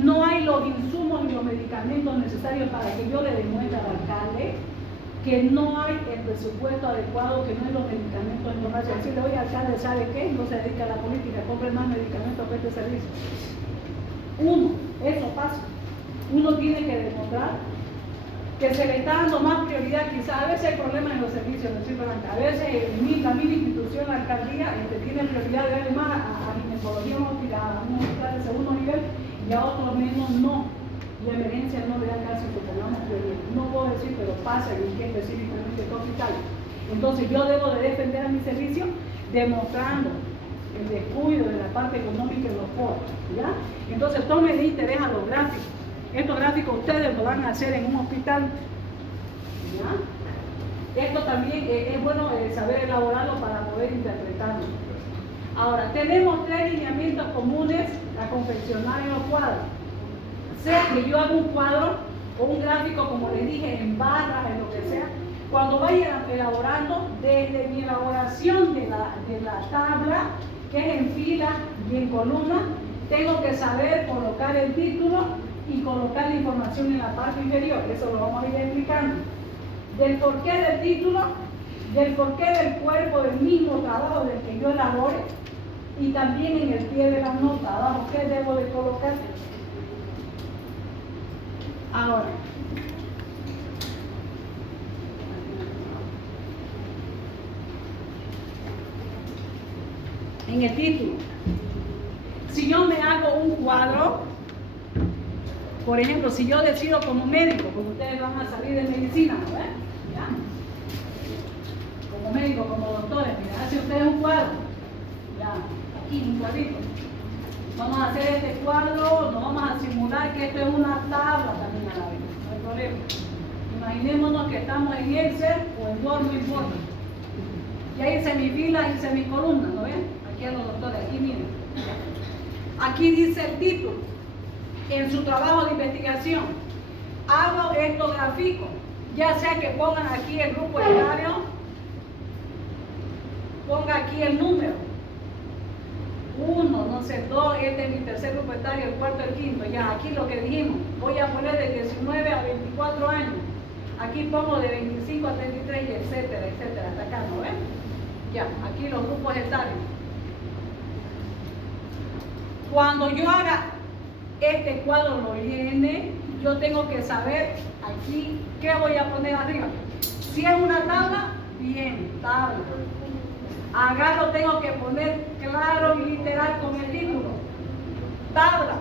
no hay los insumos y los medicamentos necesarios para que yo le demuestre al alcalde que no hay el presupuesto adecuado, que no hay los medicamentos en farmacia. Decirle, oye, alcalde, ¿sabe qué? No se dedica a la política, compre más medicamentos para este servicio. Uno, eso pasa. Uno tiene que demostrar que se le está dando más prioridad. Quizás a veces hay problemas en los servicios, a veces la misma institución, la alcaldía, tiene prioridad de darle más a ginecología, a un hospital de segundo nivel, y a otros menos no. Y a emergencia no le da caso que tengamos prioridad. No puedo decir, pero pasa en qué específicamente qué hospital. Entonces yo debo de defender a mi servicio demostrando el descuido de la parte económica en los foros, ¿ya? Entonces tomen interés a los gráficos. Estos gráficos ustedes lo van a hacer en un hospital, ¿ya? Esto también es bueno saber elaborarlo para poder interpretarlo. Ahora, tenemos 3 lineamientos comunes a confeccionar en los cuadros. Sea que yo haga un cuadro o un gráfico, como les dije, en barras, en lo que sea, cuando vaya elaborando, desde mi elaboración de la tabla, que es en fila y en columna, tengo que saber colocar el título y colocar la información en la parte inferior. Eso lo vamos a ir explicando. Del porqué del título, del porqué del cuerpo del mismo trabajo del que yo elabore, y también en el pie de la nota, abajo, ¿qué debo de colocar? Ahora, en el título, si yo me hago un cuadro, por ejemplo, si yo decido como médico, como ustedes van a salir de medicina, ¿no ven? ¿Ya? Como médico, como doctores, mira, hacen ustedes un cuadro, ya, aquí un cuadrito. Vamos a hacer este cuadro, nos vamos a simular que esto es una tabla también a la vez, no hay problema. Imaginémonos que estamos en Excel o en Word, no importa. Y hay semifilas y semicolumnas, ¿no ven? Aquí a los doctores, aquí miren. Aquí dice el título. En su trabajo de investigación, hago estos gráficos, ya sea que pongan aquí el grupo etario, ponga aquí el número, 1, no sé, 2, este es mi tercer grupo etario, el cuarto, el quinto, ya, aquí lo que dijimos, voy a poner de 19 a 24 años, aquí pongo de 25 a 33, y etcétera, etcétera, hasta acá, ¿no ven? Ya, aquí los grupos etarios. Cuando yo haga este cuadro lo llene, yo tengo que saber aquí qué voy a poner arriba. Si es una tabla, bien, tabla. Acá lo tengo que poner claro y literal con el título. Tabla.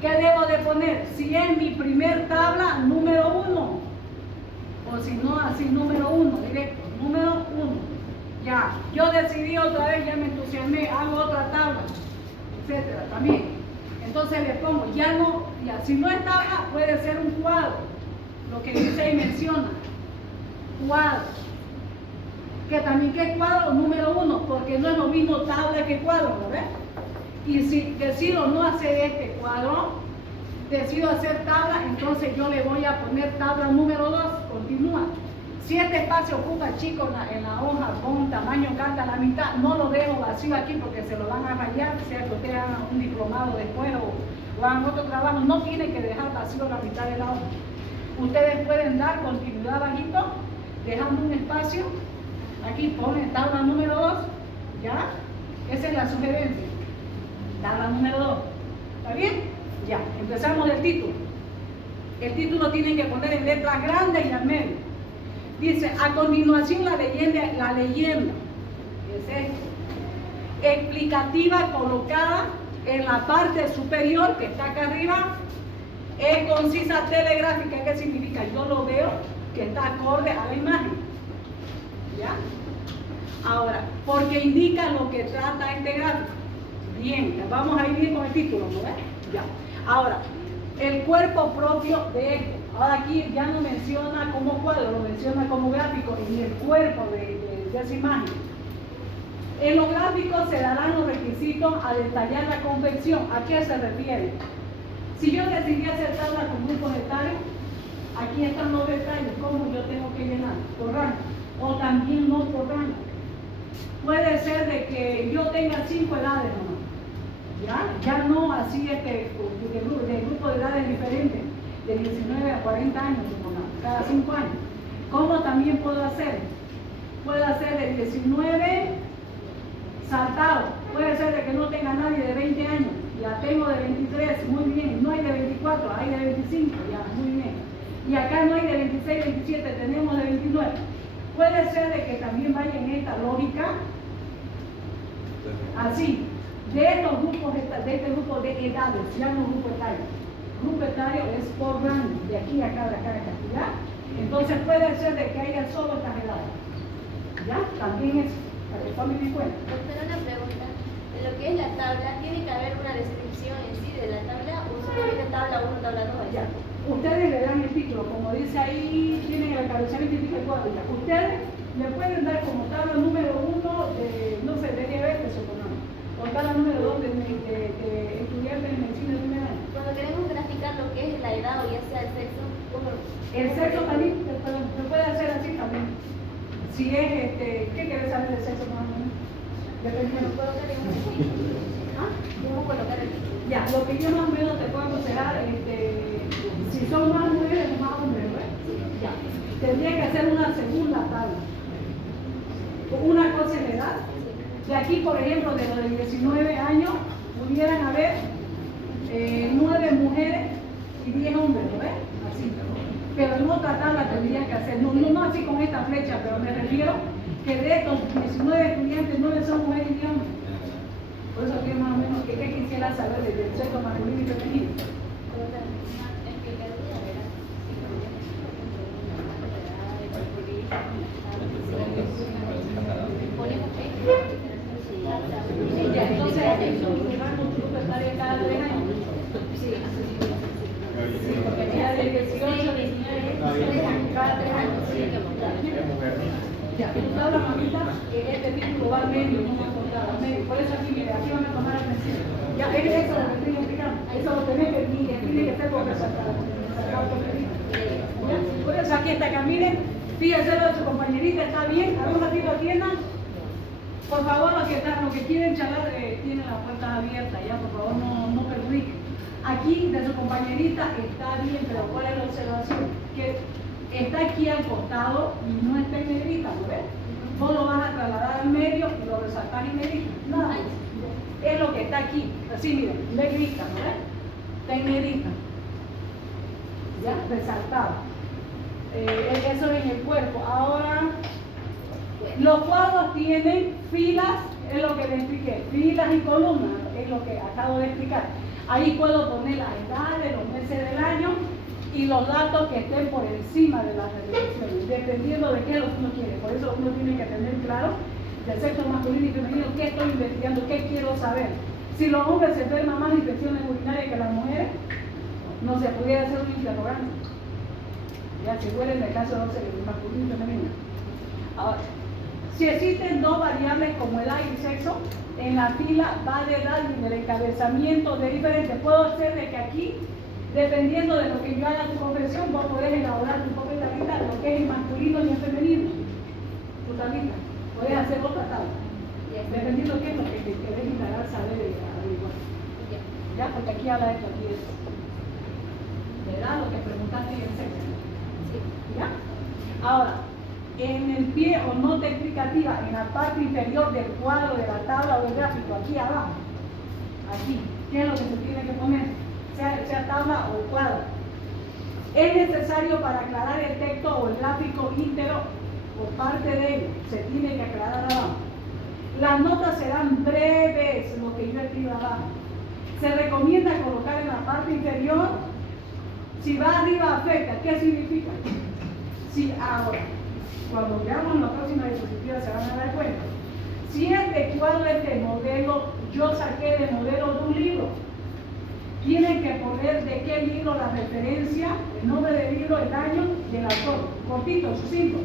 ¿Qué debo de poner? Si es mi primer tabla, número 1. O si no, así número 1, directo. Número 1. Ya, yo decidí otra vez, ya me entusiasmé, hago otra tabla, etcétera, también. Entonces le pongo, ya no, ya, si no es tabla, puede ser un cuadro. Lo que dice ahí menciona, cuadro. Que también que cuadro número 1, porque no es lo mismo tabla que cuadro, ¿no ves? Y si decido no hacer este cuadro, decido hacer tabla, entonces yo le voy a poner tabla número 2, continúa. Si este espacio ocupa, chicos, en la hoja con tamaño carta a la mitad, no lo dejo vacío aquí porque se lo van a rayar, sea que ustedes hagan un diplomado después o hagan otro trabajo, no tienen que dejar vacío la mitad de la hoja. Ustedes pueden dar continuidad bajito, dejando un espacio, aquí ponen tabla número 2, ¿ya? Esa es la sugerencia, tabla número 2, ¿está bien? Ya, empezamos el título. El título tienen que poner en letras grandes y al medio. Dice, a continuación la leyenda es esto, explicativa colocada en la parte superior, que está acá arriba, es concisa telegráfica. ¿Qué significa? Yo lo veo que está acorde a la imagen, ¿ya? Ahora, porque indica lo que trata este gráfico. Bien, vamos a ir bien con el título, ¿no ves? Ya. Ahora, el cuerpo propio de esto. Ahora aquí ya no menciona como cuadro, lo menciona como gráfico en el cuerpo de esa imagen. En los gráficos se darán los requisitos a detallar la confección. ¿A qué se refiere? Si yo decidí hacer tabla con grupos etarios, aquí están los detalles, cómo yo tengo que llenar, por rango, o también no por rango. Puede ser de que yo tenga 5 edades nomás, ya no así de grupo de edades diferentes, de 19 a 40 años, cada 5 años. ¿Cómo también puedo hacer? Puedo hacer de 19 saltado, puede ser de que no tenga nadie de 20 años, ya tengo de 23, muy bien, no hay de 24, hay de 25, ya, muy bien. Y acá no hay de 26, 27, tenemos de 29. Puede ser de que también vaya en esta lógica, así, de estos grupos, de este grupo de edades, ya no grupo etario. Grupo etario es por rango, de aquí a acá, de acá a acá, ¿ya? Entonces puede ser de que haya solo estas edades, ¿ya? También es, para que tomen en cuenta. Doctora, una pregunta. En lo que es la tabla, ¿tiene que haber una descripción en sí de la tabla o solamente tabla 1, tabla 2? Ya. Ustedes le dan el título, como dice ahí, tienen el encabezamiento y el cuadro. Ustedes le pueden dar como tabla número 1 de, no sé, de diabetes, supongamos, o tabla número 2 de estudiantes de medicina de primer año. Cuando queremos graficar lo que es la edad o ya sea el sexo, ¿cómo? El sexo también se puede hacer así también. Si es, ¿qué querés saber del sexo más o menos? Dependiendo. ¿Puedo colocar en un título? ¿Ah? ¿Cómo colocar el título? Ya, lo que yo más o menos te puedo aconsejar, si son más mujeres o más hombres, ¿ves? Ya, tendría que hacer una segunda tabla. Una cosa es la edad. De aquí, por ejemplo, de los de 19 años, pudieran haber 9 mujeres y 10 hombres, ¿lo ves? Así. Pero en otra tabla tendría que hacer, no así con esta flecha, pero me refiero que de estos 19 estudiantes, 9 son mujeres y 10 hombres. Por eso que más o menos, ¿qué quisiera saber del sexo masculino y femenino? Ya, entonces, cada 3 años. Sí, porque ya de 18, 19, cada 3 años. Ya, tú sabes, mamita, que este título va al medio, no va a contar al medio. Por eso aquí, mire, aquí van a tomar atención. Ya, es eso lo que estoy explicando. Eso lo tenés que mirar, tiene que ser por resaltar. Por eso aquí está acá, miren, fíjense lo de su compañerita, está bien, a un ratito atiendan. Por favor, los que quieren charlar, tienen la puerta abierta, ya, por favor, no perjudiquen. Aquí de su compañerita está bien, pero ¿cuál es la observación? Que está aquí al costado y no está en negrita, ¿no ves? Vos lo vas a trasladar al medio y lo resaltás en negrita. Nada, es lo que está aquí. Así, miren, negrita, ¿no ves? Está en negrita. Ya, resaltado. Eso es en el cuerpo. Ahora, los cuadros tienen filas, es lo que les expliqué, filas y columnas, es lo que acabo de explicar. Ahí puedo poner las edades, los meses del año y los datos que estén por encima de las resoluciones, dependiendo de qué es lo que uno quiere. Por eso uno tiene que tener claro del sexo masculino y femenino qué estoy investigando, qué quiero saber. Si los hombres se enferman más de infecciones urinarias se pudiera hacer un interrogante. Ya se huele en el caso de masculino y femenino. Ahora, si existen dos variables como edad y sexo, en la fila va de edad y del encabezamiento de diferente. Puedo hacer de que aquí, dependiendo de lo que yo haga tu confesión, vos podés elaborar tu propia tablita, lo que es el masculino y el femenino. Tu tablita. Podés hacer otra tabla. Dependiendo de qué es lo que querés indagar, saber y averiguar. Ya, porque aquí habla de esto, aquí es de edad, lo que preguntaste y el sexo. ¿Ya? Ahora, en el pie o nota explicativa, en la parte inferior del cuadro, de la tabla o del gráfico, aquí abajo, aquí, ¿qué es lo que se tiene que poner? Sea tabla o cuadro. Es necesario para aclarar el texto o el gráfico íntegro por parte de ellos, se tiene que aclarar abajo. Las notas serán breves, lo que yo escribo abajo. Se recomienda colocar en la parte inferior, si va arriba afecta, ¿qué significa? Si ahora, cuando veamos la próxima diapositiva se van a dar cuenta. Si este cuadro es de modelo, yo saqué de modelo de un libro. Tienen que poner de qué libro la referencia, el nombre del libro, el año y el autor. Cortito, sucinto.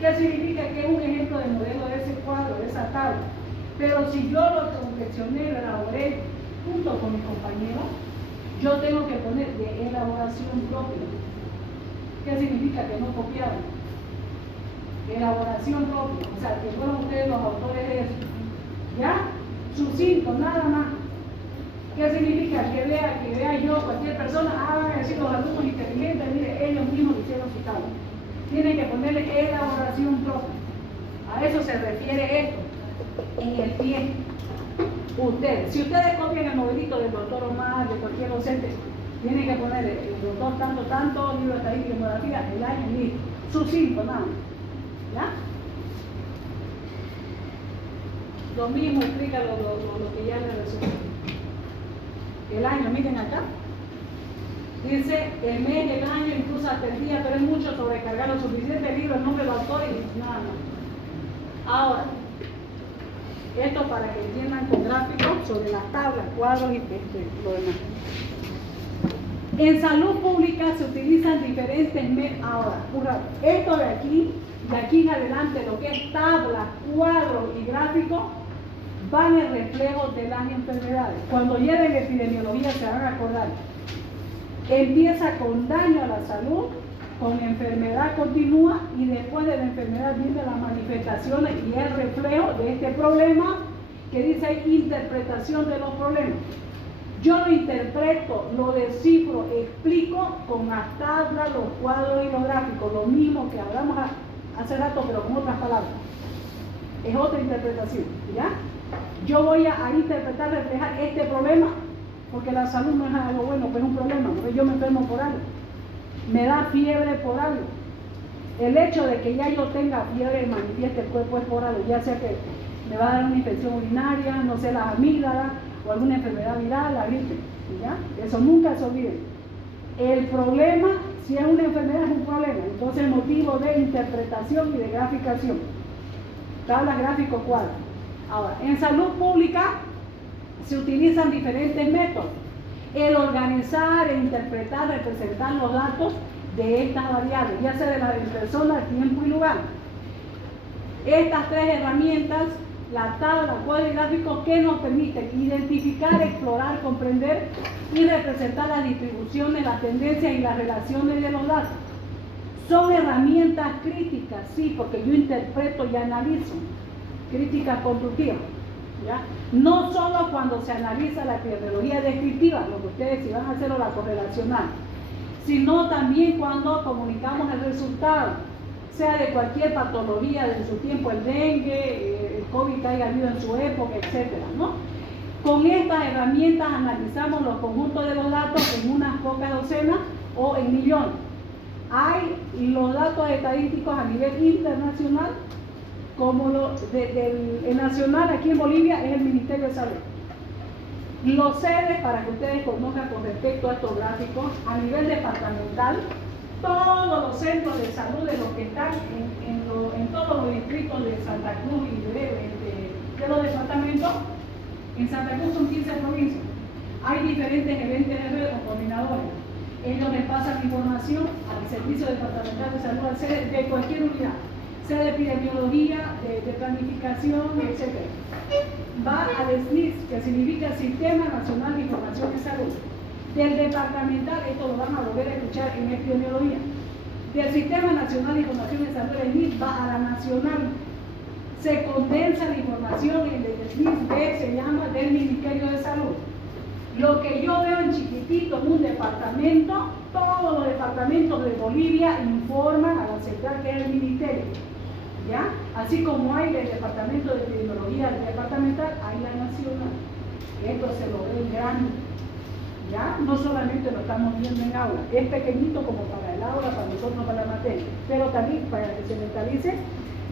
¿Qué significa que es un ejemplo de modelo de ese cuadro, de esa tabla? Pero si yo lo confeccioné, lo elaboré junto con mi compañero, yo tengo que poner de elaboración propia. ¿Qué significa? Que no copiaron. Elaboración propia, o sea, que fueron ustedes los autores de eso. ¿Ya? Sucinto, nada más. ¿Qué significa? Que vea yo, cualquier persona, van a decir los alumnos inteligentes, mire, ellos mismos hicieron su tabla. Tienen que ponerle elaboración propia. A eso se refiere esto, en el pie. Ustedes, si ustedes copian el novelito del doctor Omar, de cualquier docente, tienen que poner el doctor tanto, libro de estadística y demografía, el año y listo. Sucinto, nada. ¿Ya? Lo mismo explica lo que ya les resumí. El año, miren acá. Dice el mes, el año, incluso hasta el día, pero es mucho sobrecargar lo suficiente, el libro, el nombre del autor y nada más. Ahora, esto para que entiendan con gráficos sobre las tablas, cuadros y lo demás. En salud pública se utilizan diferentes métodos. Ahora, esto de aquí en adelante, lo que es tabla, cuadro y gráfico, van el reflejo de las enfermedades. Cuando lleven epidemiología se van a acordar. Empieza con daño a la salud, con enfermedad continua y después de la enfermedad vienen las manifestaciones y el reflejo de este problema que dice ahí interpretación de los problemas. Yo lo interpreto, lo descifro, explico con las tablas, los cuadros y los gráficos, lo mismo que hablamos hace rato pero con otras palabras. Es otra interpretación, ¿ya? Yo voy a interpretar, reflejar este problema, porque la salud no es algo bueno, pero es un problema, porque yo me enfermo por algo, me da fiebre por algo. El hecho de que ya yo tenga fiebre y manifieste el cuerpo es por algo, ya sea que me va a dar una infección urinaria, no sé, las amígdalas, o alguna enfermedad viral, la gripe, ¿ya? Eso nunca se olvide. El problema, si es una enfermedad, es un problema, entonces el motivo de interpretación y de graficación. Tabla, gráfico, cuadro. Ahora, en salud pública se utilizan diferentes métodos. El organizar, e interpretar, representar los datos de estas variables, ya sea de la persona, tiempo y lugar. Estas tres herramientas, la tabla, cuadro y gráfico, que nos permiten identificar, explorar, comprender y representar las distribuciones, las tendencias y las relaciones de los datos. Son herramientas críticas, sí, porque yo interpreto y analizo. Críticas constructivas, ¿ya? No solo cuando se analiza la epidemiología descriptiva, lo que ustedes si van a hacer o la correlacional, sino también cuando comunicamos el resultado, sea de cualquier patología de su tiempo, el dengue, el COVID que haya habido en su época, etcétera, ¿no? Con estas herramientas analizamos los conjuntos de los datos en unas pocas docenas o en millones. Hay los datos estadísticos a nivel internacional, como el nacional aquí en Bolivia es el Ministerio de Salud. Los sedes, para que ustedes conozcan con respecto a estos gráficos, a nivel departamental, todos los centros de salud de los que están en todos los distritos de Santa Cruz y de los departamentos, en Santa Cruz son 15 provincias. Hay diferentes gerentes de red o coordinadores. Ellos les pasan información al Servicio Departamental de Salud, al sede de cualquier unidad, sea de epidemiología, de planificación, etc. Va al SNIS, que significa Sistema Nacional de Información de Salud. Del departamental, esto lo van a volver a escuchar en epidemiología. Del Sistema Nacional de Información de Salud, el SNIS va a la nacional. Se condensa la información en el SNIS, que se llama del Ministerio de Salud. Lo que yo veo en chiquitito en un departamento, todos los departamentos de Bolivia informan a la central, que es el ministerio. ¿Ya? Así como hay del departamento de epidemiología departamental, hay la nacional. Esto se lo ve en grande. ¿Ya? No solamente lo estamos viendo en aula, es pequeñito como para el aula, para nosotros, para la materia, pero también para que se mentalice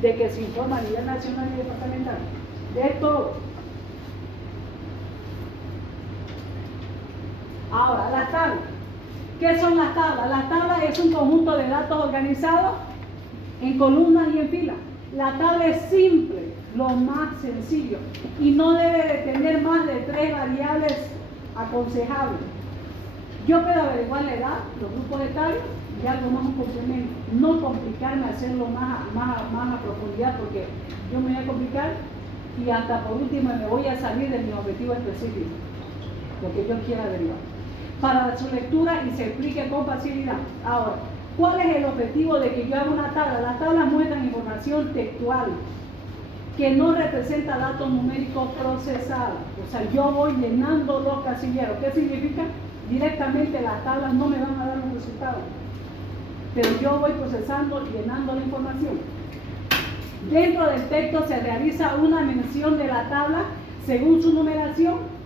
de que se informa a nivel nacional y departamental. De todo. Ahora, las tablas. ¿Qué son las tablas? Las tablas es un conjunto de datos organizados en columnas y en filas. La tabla es simple, lo más sencillo, y no debe de tener más de 3 variables aconsejables. Yo puedo averiguar la edad, los grupos etarios y algo más un complemento. No complicarme, hacerlo más a profundidad, porque yo me voy a complicar y hasta por último me voy a salir de mi objetivo específico, porque yo quiero averiguar. Para su lectura y se explique con facilidad. Ahora, ¿cuál es el objetivo de que yo haga una tabla? Las tablas muestran información textual que no representa datos numéricos procesados. O sea, yo voy llenando los casilleros. ¿Qué significa? Directamente las tablas no me van a dar los resultados, pero yo voy procesando y llenando la información. Dentro del texto se realiza una mención de la tabla según su numeración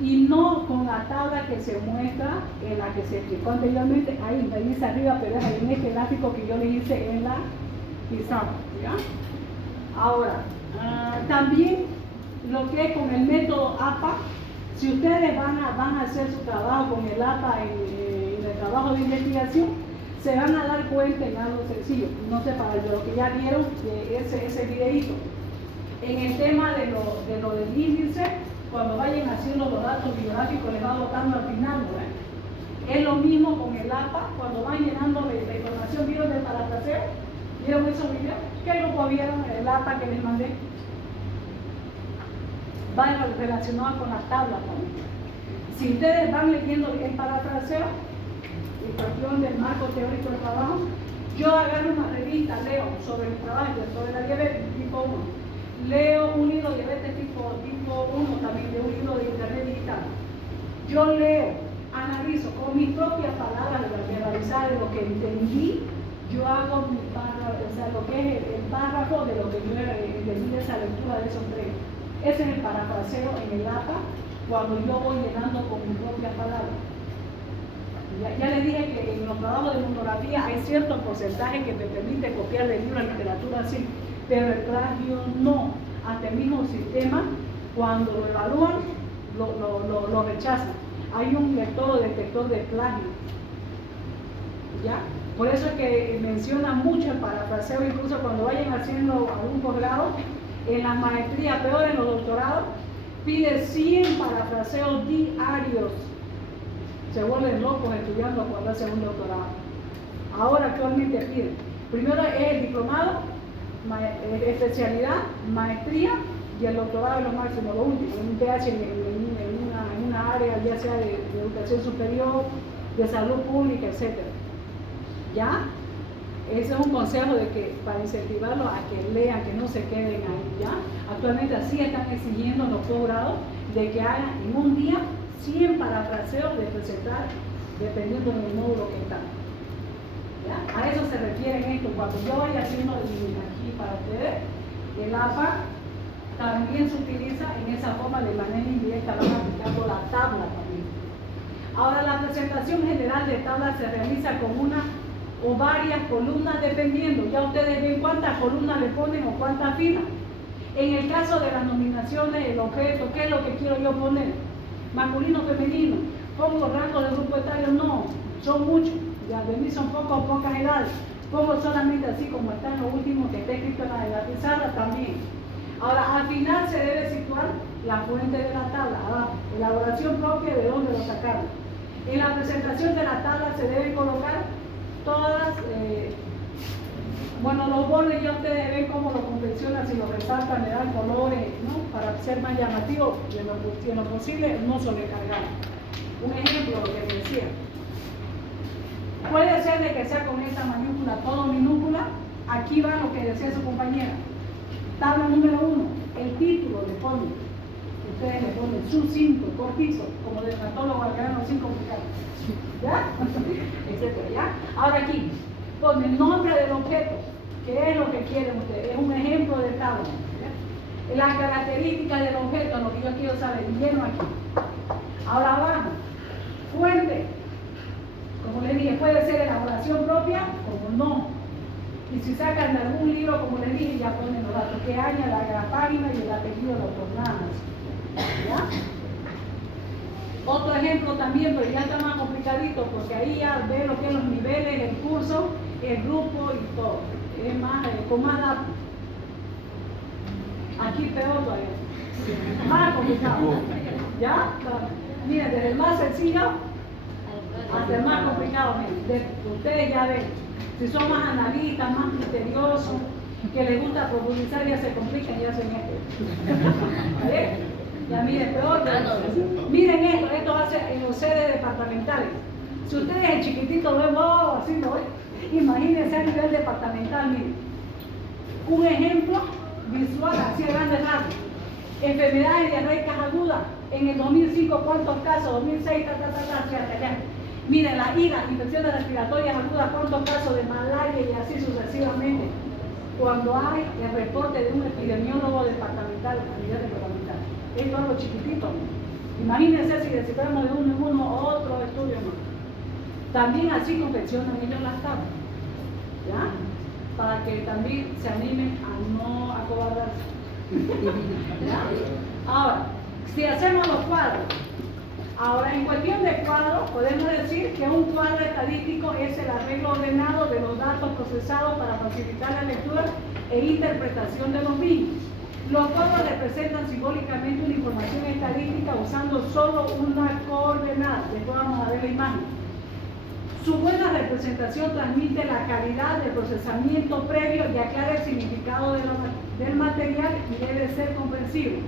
y no con la tabla que se muestra en la que se explicó anteriormente. Ahí me dice arriba, pero es en este gráfico que yo le hice en la pizarra. ¿Ya? Ahora, también lo que es con el método APA. Si ustedes van a hacer su trabajo con el APA en el trabajo de investigación, se van a dar cuenta en algo sencillo. No sé, para lo que ya vieron ese videíto. En el tema de lo del índice, cuando vayan haciendo los datos biográficos, les va botando al final, ¿verdad? Es lo mismo con el APA, cuando van llenando la información. ¿Vieron el parafraseo? ¿Vieron esos videos? ¿Qué grupo vieron el APA que les mandé? Va relacionado con las tablas también. Si ustedes van leyendo el parafraseo, en cuestión del marco teórico del trabajo, yo agarro una revista, leo sobre el trabajo, sobre la diabetes tipo 1, leo un libro de diabetes tipo 1, también de un libro de internet digital. Yo leo, analizo con mis propias palabras, de analizar de lo que entendí, yo hago mi párrafo, o sea, lo que es el párrafo de lo que yo entendí de esa lectura de esos tres. Ese es el parafraseo en el APA, cuando yo voy llenando con mis propias palabras. Ya les dije que en los trabajos de monografía hay cierto porcentaje que te permite copiar de libro de literatura así, pero el plagio no. Hasta el mismo sistema, cuando lo evalúan, lo rechazan. Hay un lector o detector de plagio. ¿Ya? Por eso es que menciona mucho el parafraseo, incluso cuando vayan haciendo algún posgrado, en las maestrías, peor en los doctorados, pide 100 parafraseos diarios. Se vuelven locos estudiando cuando hacen un doctorado. Ahora actualmente piden. Primero es el diplomado, especialidad, maestría, y el doctorado es lo máximo, lo último, un PH en una área ya sea de educación superior, de salud pública, etc. ¿Ya? Ese es un consejo de que para incentivarlos a que lean, que no se queden ahí, ¿ya? Actualmente así están exigiendo los posgrados de que hagan en un día 100 parafraseos de presentar, dependiendo del módulo que están. ¿Ya? A eso se refiere en esto. Cuando yo vaya haciendo aquí para ustedes, el APA también se utiliza en esa forma de manera indirecta, van aplicando la tabla también. Ahora, la presentación general de tabla se realiza con una o varias columnas dependiendo. Ya ustedes ven cuántas columnas le ponen o cuántas filas. En el caso de las nominaciones, el objeto, ¿qué es lo que quiero yo poner? Masculino, femenino. Pongo rango de grupo etario, no, son muchos. Ya de mí son pocas edades. Pongo solamente así como está en lo último que está escrito en la pizarra también. Ahora, al final se debe situar la fuente de la tabla, abajo. Elaboración propia de dónde lo sacaron. En la presentación de la tabla se deben colocar todas, bueno, los bordes ya ustedes ven cómo lo confeccionan, si lo resaltan, le dan colores, ¿no? Para ser más llamativo, en lo posible, no sobrecargar. Un ejemplo, lo que les decía. Puede ser de que sea con esta mayúscula todo minúscula. Aquí va lo que decía su compañera. Tabla número 1, el título le ponen. Ustedes le ponen su 5, cortito, como de tratólogo al grano sin complicar. ¿Ya? Etcétera, ¿ya? Ahora aquí, pone el nombre del objeto. ¿Qué es lo que quieren ustedes? Es un ejemplo de tabla. ¿Ya? La característica del objeto, lo que yo quiero saber, lleno aquí. Ahora abajo, fuente. Como les dije, puede ser elaboración propia como no. Y si sacan de algún libro, como les dije, ya ponen los datos que añade, la página y el apellido del autor, nada más. ¿Ya? Otro ejemplo también, pero ya está más complicadito, porque ahí ya ve lo que es los niveles, el curso, el grupo y todo. Es más, con más datos. Aquí peor todavía. Más complicado. ¿Ya? Miren, desde el más sencillo hasta el más complicado. Miren, ustedes ya ven, si son más analistas, más misteriosos, que les gusta profundizar, ya se complican y hacen esto. ¿Vale? Ya miren, peor. Miren esto hace en los sedes departamentales. Si ustedes en chiquitito ven, wow, así no es. Imagínense a nivel departamental, miren. Un ejemplo visual, así a grandes rasgos. Enfermedades diarreicas agudas. En el 2005, ¿cuántos casos? 2006, hacia allá. Miren, la IRA, infecciones respiratorias agudas, ¿cuántos casos de malaria y así sucesivamente? Cuando hay el reporte de un epidemiólogo departamental, a nivel departamental. Esto es algo chiquitito. Imagínense si desciframos de uno en uno otro estudio más. También así confeccionan ellos las tablas. ¿Ya? Para que también se animen a no acobardarse. ¿Ya? Ahora, si hacemos los cuadros, ahora en cuestión de cuadros, podemos decir que un cuadro estadístico es el arreglo ordenado de los datos procesados para facilitar la lectura e interpretación de los mismos. Los cuadros representan simbólicamente una información estadística usando solo una coordenada. Después vamos a ver la imagen. Su buena representación transmite la calidad del procesamiento previo y aclara el significado del material y debe ser comprensible.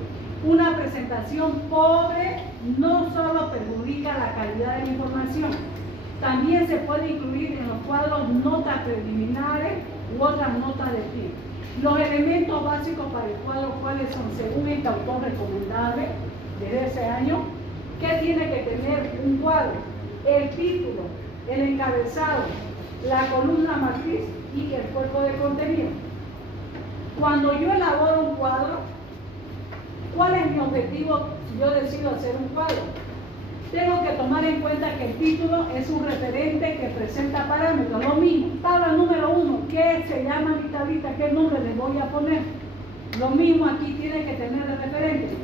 Una presentación pobre no solo perjudica la calidad de la información, también se puede incluir en los cuadros notas preliminares u otras notas de pie. Los elementos básicos para el cuadro, ¿cuáles son? Según este autor recomendable desde ese año, ¿qué tiene que tener un cuadro? El título, el encabezado, la columna matriz y el cuerpo de contenido. Cuando yo elaboro un cuadro, ¿cuál es mi objetivo si yo decido hacer un cuadro? Tengo que tomar en cuenta que el título es un referente que presenta parámetros. Lo mismo, tabla número 1, ¿qué se llama mi tablita? ¿Qué nombre le voy a poner? Lo mismo aquí tiene que tener de referente.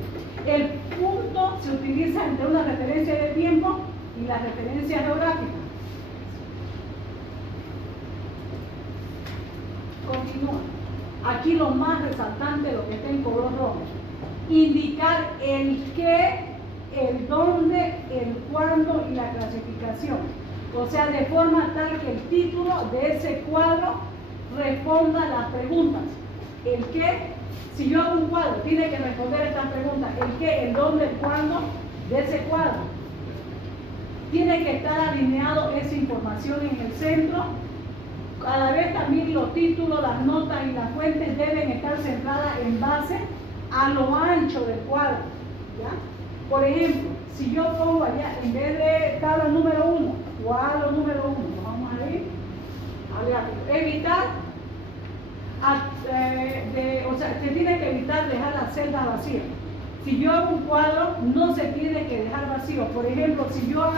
El punto se utiliza entre una referencia de tiempo y la referencia geográfica. Continúa. Aquí lo más resaltante, lo que está en color rojo. Indicar el qué, el dónde, el cuándo y la clasificación. O sea, de forma tal que el título de ese cuadro responda a las preguntas. El qué, si yo hago un cuadro, tiene que responder estas preguntas. El qué, el dónde, el cuándo de ese cuadro. Tiene que estar alineado esa información en el centro. Cada vez también los títulos, las notas y las fuentes deben estar centradas en base a lo ancho del cuadro. ¿Ya? Por ejemplo, si yo pongo allá, en vez de tabla número 1, cuadro número 1, vamos a ir, evitar, o sea, se tiene que evitar dejar las celdas vacías. Si yo hago un cuadro, no se tiene que dejar vacío. Por ejemplo, si yo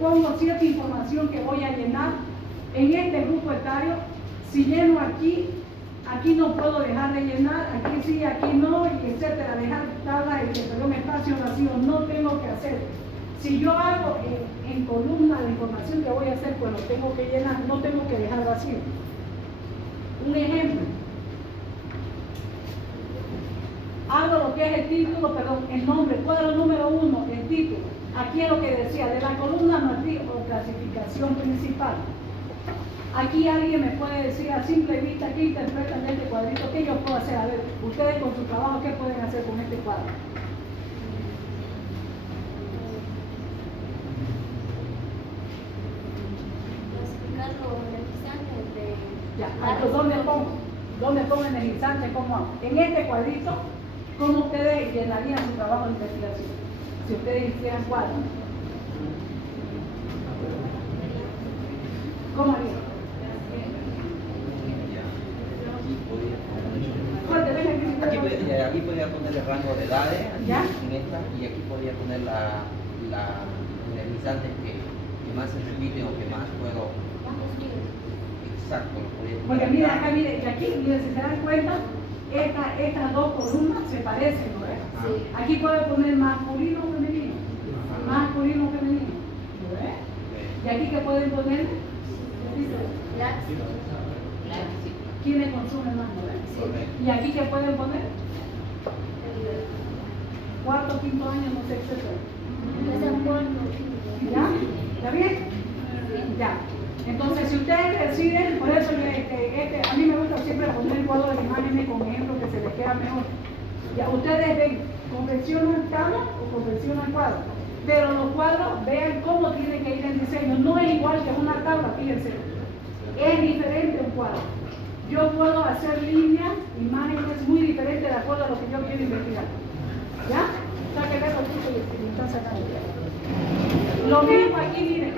pongo cierta información que voy a llenar en este grupo etario, si lleno aquí, aquí no puedo dejar de llenar, aquí sí, aquí no, y etcétera, dejar tablas, perdón, espacios vacíos, no tengo que hacer. Si yo hago en columna la información que voy a hacer, pues lo tengo que llenar, no tengo que dejar vacío. Un ejemplo. Hago lo que es el título, perdón, el nombre, cuadro número 1, el título. Aquí es lo que decía, de la columna matriz o clasificación principal. Aquí alguien me puede decir a simple vista qué interpretan de este cuadrito, qué yo puedo hacer. A ver, ustedes con su trabajo, ¿qué pueden hacer con este cuadro? Clasificar los energizantes de... Ya, ¿dónde pongo energizante? ¿Cómo hago? En este cuadrito, ¿cómo ustedes llenarían su trabajo de investigación? Si ustedes hicieran cuadros. ¿Cómo harían? Fuerte, venga, Aquí podría poner el rango de edades, ¿ya? en esta, y aquí podría poner la energizante que más se repiten o que más puedo. Exacto, lo podría poner. Porque mira acá, mire, y aquí, mire, si se dan cuenta, estas dos columnas se parecen, ¿no ves? Sí. Aquí puede poner masculino o femenino. Masculino o femenino. ¿Lo ves? Y aquí que pueden poner, ¿quiénes consumen más? ¿No ves? Correcto. Y aquí que pueden poner, cuarto, quinto año, no sé, etcétera. ¿Ya? ¿Está bien? Ya. Entonces, si ustedes deciden, por eso a mí me gusta siempre poner el cuadro de imágenes con ejemplos que se les queda mejor. Ya, ustedes ven, convencionan tabla o convencionan cuadro. Pero los cuadros, vean cómo tienen que ir en diseño. No es igual que una tabla, fíjense. Es diferente un cuadro. Yo puedo hacer líneas, imágenes muy diferentes de acuerdo a lo que yo quiero investigar. ¿Ya? Sáquenle los chicos y me están sacando. Lo mismo aquí, miren,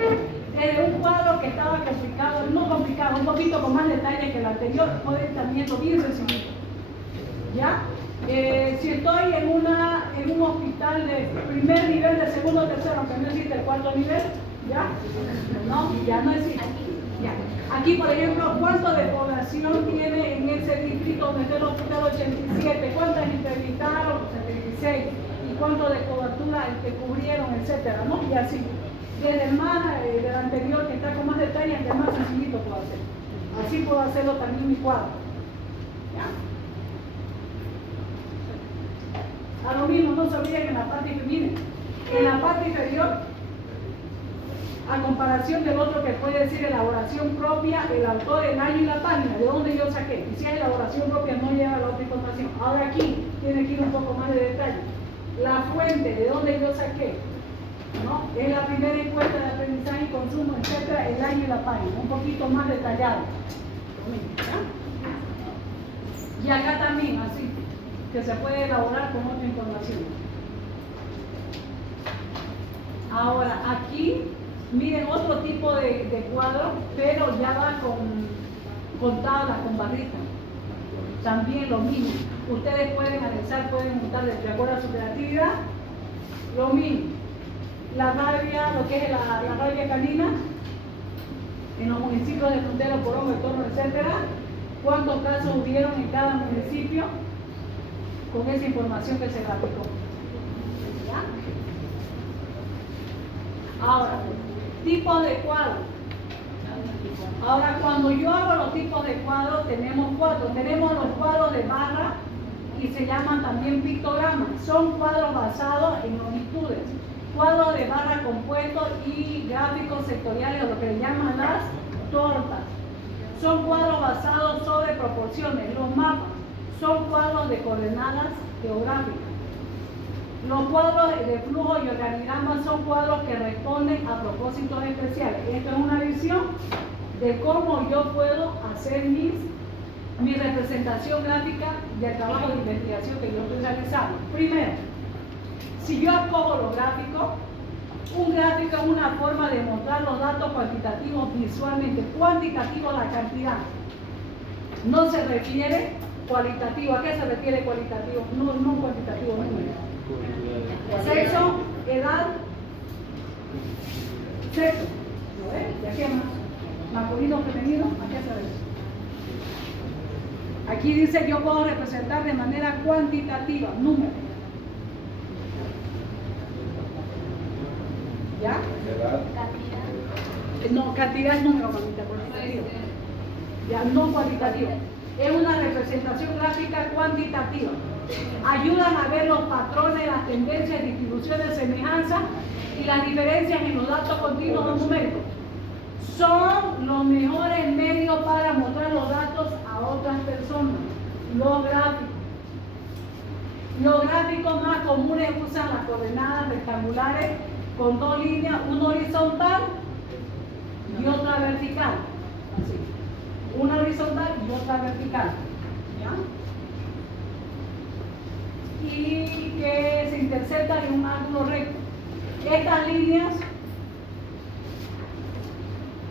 un cuadro que estaba complicado, no complicado, un poquito con más detalle que el anterior, pueden también lo bien sencillito. ¿Ya? Si estoy en un hospital de primer nivel, de segundo o tercero, aunque no existe el cuarto nivel, ¿ya? No, ya no existe. Ya. Aquí, por ejemplo, ¿cuánto de población tiene en ese distrito donde está el hospital 87? ¿Cuántas entrevistaron? 76. ¿Y cuánto de cobertura que cubrieron, etcétera, ¿no? Y así. Desde el más, del anterior, que está con más detalle, hasta el más sencillito puedo hacer. Así puedo hacerlo también en mi cuadro. ¿Ya? A lo mismo, no se olviden en la parte inferior. Miren, en la parte inferior, a comparación del otro que puede decir elaboración propia, el autor, el año y la página, de dónde yo saqué. Y si es elaboración propia, no lleva la otra información. Ahora aquí tiene que ir un poco más de detalle. La fuente, de dónde yo saqué, ¿no? Es la primera encuesta de aprendizaje y consumo, etcétera, el año y la página, un poquito más detallado. ¿Ya? Y acá también, así, que se puede elaborar con otra información. Ahora, aquí, miren otro tipo de cuadro, pero ya va con tablas, con barritas. También lo mismo. Ustedes pueden analizar, pueden montar de acuerdo a su creatividad. Lo mismo. La rabia, lo que es la rabia canina, en los municipios de Frontera, Porón, Betorno, etcétera. ¿Cuántos casos hubieron en cada municipio con esa información que se graficó? ¿Ya? Ahora, tipos de cuadros. Ahora, cuando yo hago los tipos de cuadros, tenemos cuatro. Tenemos los cuadros de barra y se llaman también pictogramas. Son cuadros basados en longitudes. Cuadros de barra compuestos y gráficos sectoriales, o lo que le llaman las tortas. Son cuadros basados sobre proporciones. Los mapas son cuadros de coordenadas geográficas. Los cuadros de flujo y organigramas son cuadros que responden a propósitos especiales. Esto es una visión de cómo yo puedo hacer mi representación gráfica del trabajo de investigación que yo estoy realizando. Primero, si yo acojo lo gráfico, un gráfico es una forma de mostrar los datos cuantitativos visualmente. Cuantitativo la cantidad. No se refiere cualitativo. ¿A qué se refiere cualitativo? No cuantitativo, número. Sexo, edad, sexo. ¿Lo ves? ¿Y aquí más? Masculino, femenino, ¿a qué se refiere? Aquí dice yo puedo representar de manera cuantitativa, número. ¿Ya? No, cantidad es número, mamita, por favor. Ya, no cuantitativo. Es una representación gráfica cuantitativa. Ayudan a ver los patrones, las tendencias, distribuciones, semejanzas y las diferencias en los datos continuos o numéricos. Son los mejores medios para mostrar los datos a otras personas. Los gráficos. Los gráficos más comunes usan las coordenadas rectangulares con dos líneas, una horizontal y otra vertical. Así. Una horizontal y otra vertical. ¿Ya? Y que se interceptan en un ángulo recto. Estas líneas,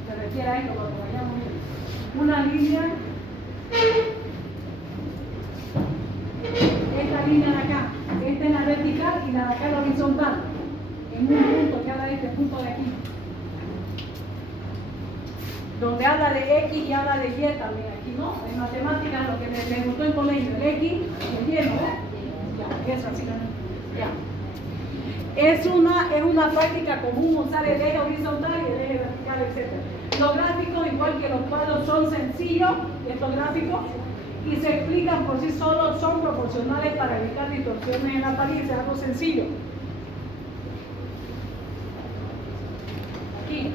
se refiere a esto, cuando vayamos viendo. Una línea, esta línea de acá, esta es la vertical y la de acá es la horizontal. En un punto que habla de este punto de aquí. Donde habla de X y habla de Y también aquí, ¿no? En matemáticas lo que me gustó en colegio, el X y el Y, ¿no? Ya, eso así, ya. Es una práctica común usar el eje horizontal y el eje vertical, etc. Los gráficos, igual que los cuadros, son sencillos, estos gráficos, y se explican por sí solos, son proporcionales para evitar distorsiones en la apariencia, algo sencillo. Aquí.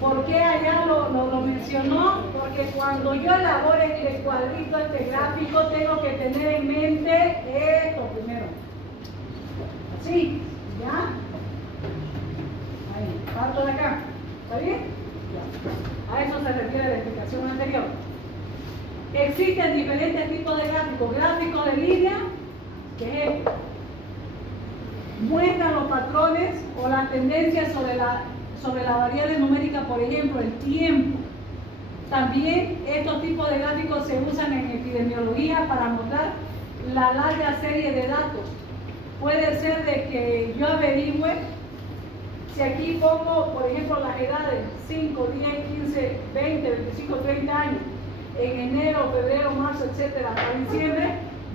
¿Por qué allá lo mencionó? Porque cuando yo elabore este cuadrito, este gráfico, tengo que tener en mente esto primero. Así, ¿ya? Ahí, parto de acá. ¿Está bien? Ya. A eso se refiere la explicación anterior. Existen diferentes tipos de gráficos. Gráficos de línea, que es este. Muestran los patrones o las tendencias sobre la variable numérica, por ejemplo, el tiempo. También estos tipos de gráficos se usan en epidemiología para mostrar la larga serie de datos. Puede ser de que yo averigüe, si aquí pongo, por ejemplo, las edades 5, 10, 15, 20, 25, 30 años, en enero, febrero, marzo, etcétera, hasta diciembre,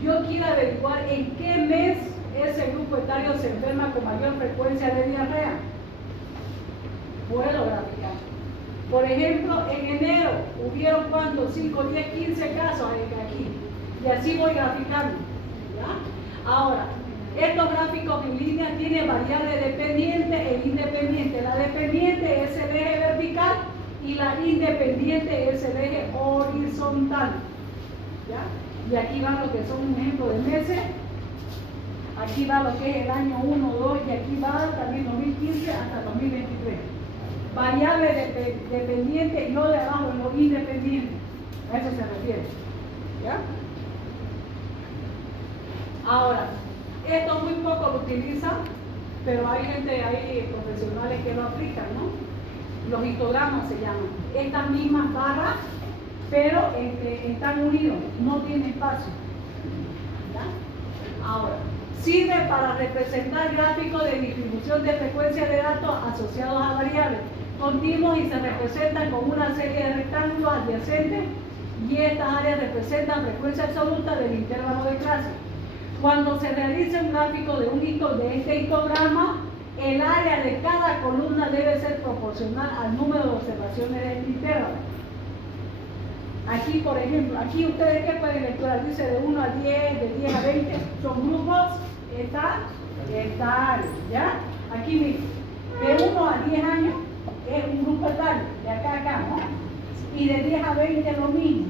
yo quiero averiguar en qué mes ese grupo etario se enferma con mayor frecuencia de diarrea. Puedo graficar. Por ejemplo, en enero hubieron ¿cuántos? 5, 10, 15 casos aquí. Y así voy graficando. ¿Ya? Ahora, estos gráficos en línea tienen variable dependiente e independiente. La dependiente es el eje vertical y la independiente es el eje horizontal. ¿Ya? Y aquí van lo que son un ejemplo de meses. Aquí va lo que es el año 1, 2 y aquí va también 2015 hasta 2023. Variable dependiente y lo de abajo es lo independiente. A eso se refiere. ¿Ya? Ahora, esto muy poco lo utilizan, pero hay gente, hay profesionales que lo aplican, ¿no? Los histogramas se llaman. Estas mismas barras, pero están unidos, no tienen espacio. ¿Ya? Ahora, sirve para representar gráficos de distribución de frecuencia de datos asociados a variables continuos y se representan con una serie de rectángulos adyacentes y estas áreas representan frecuencia absoluta del intervalo de clase. Cuando se realiza un gráfico de este histograma, el área de cada columna debe ser proporcional al número de observaciones del intervalo. Aquí, por ejemplo, aquí ustedes ¿qué pueden lecturar? Dice de 1 a 10, de 10 a 20, son grupos etarios, ¿ya? Aquí miren, de 1 a 10 años es un grupo etario, de acá a acá, ¿no? Y de 10 a 20 lo mismo,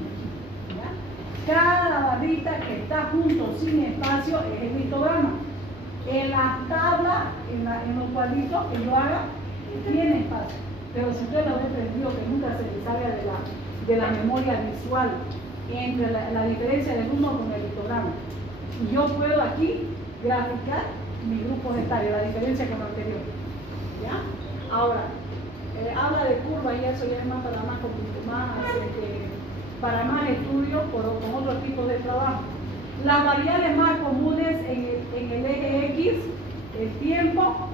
¿ya? Cada barrita que está junto sin espacio es el histograma. En las tablas, en los cuadritos que yo haga, tiene espacio. Pero si usted lo ve prendido, que nunca se le salga de la memoria visual entre la diferencia del uno con el histograma. Y yo puedo aquí graficar mi grupo etarios, la diferencia con lo anterior. ¿Ya? Ahora, habla de curva y eso ya es más para más estudio con otros tipos de trabajo. Las variables más comunes en el eje X, el tiempo,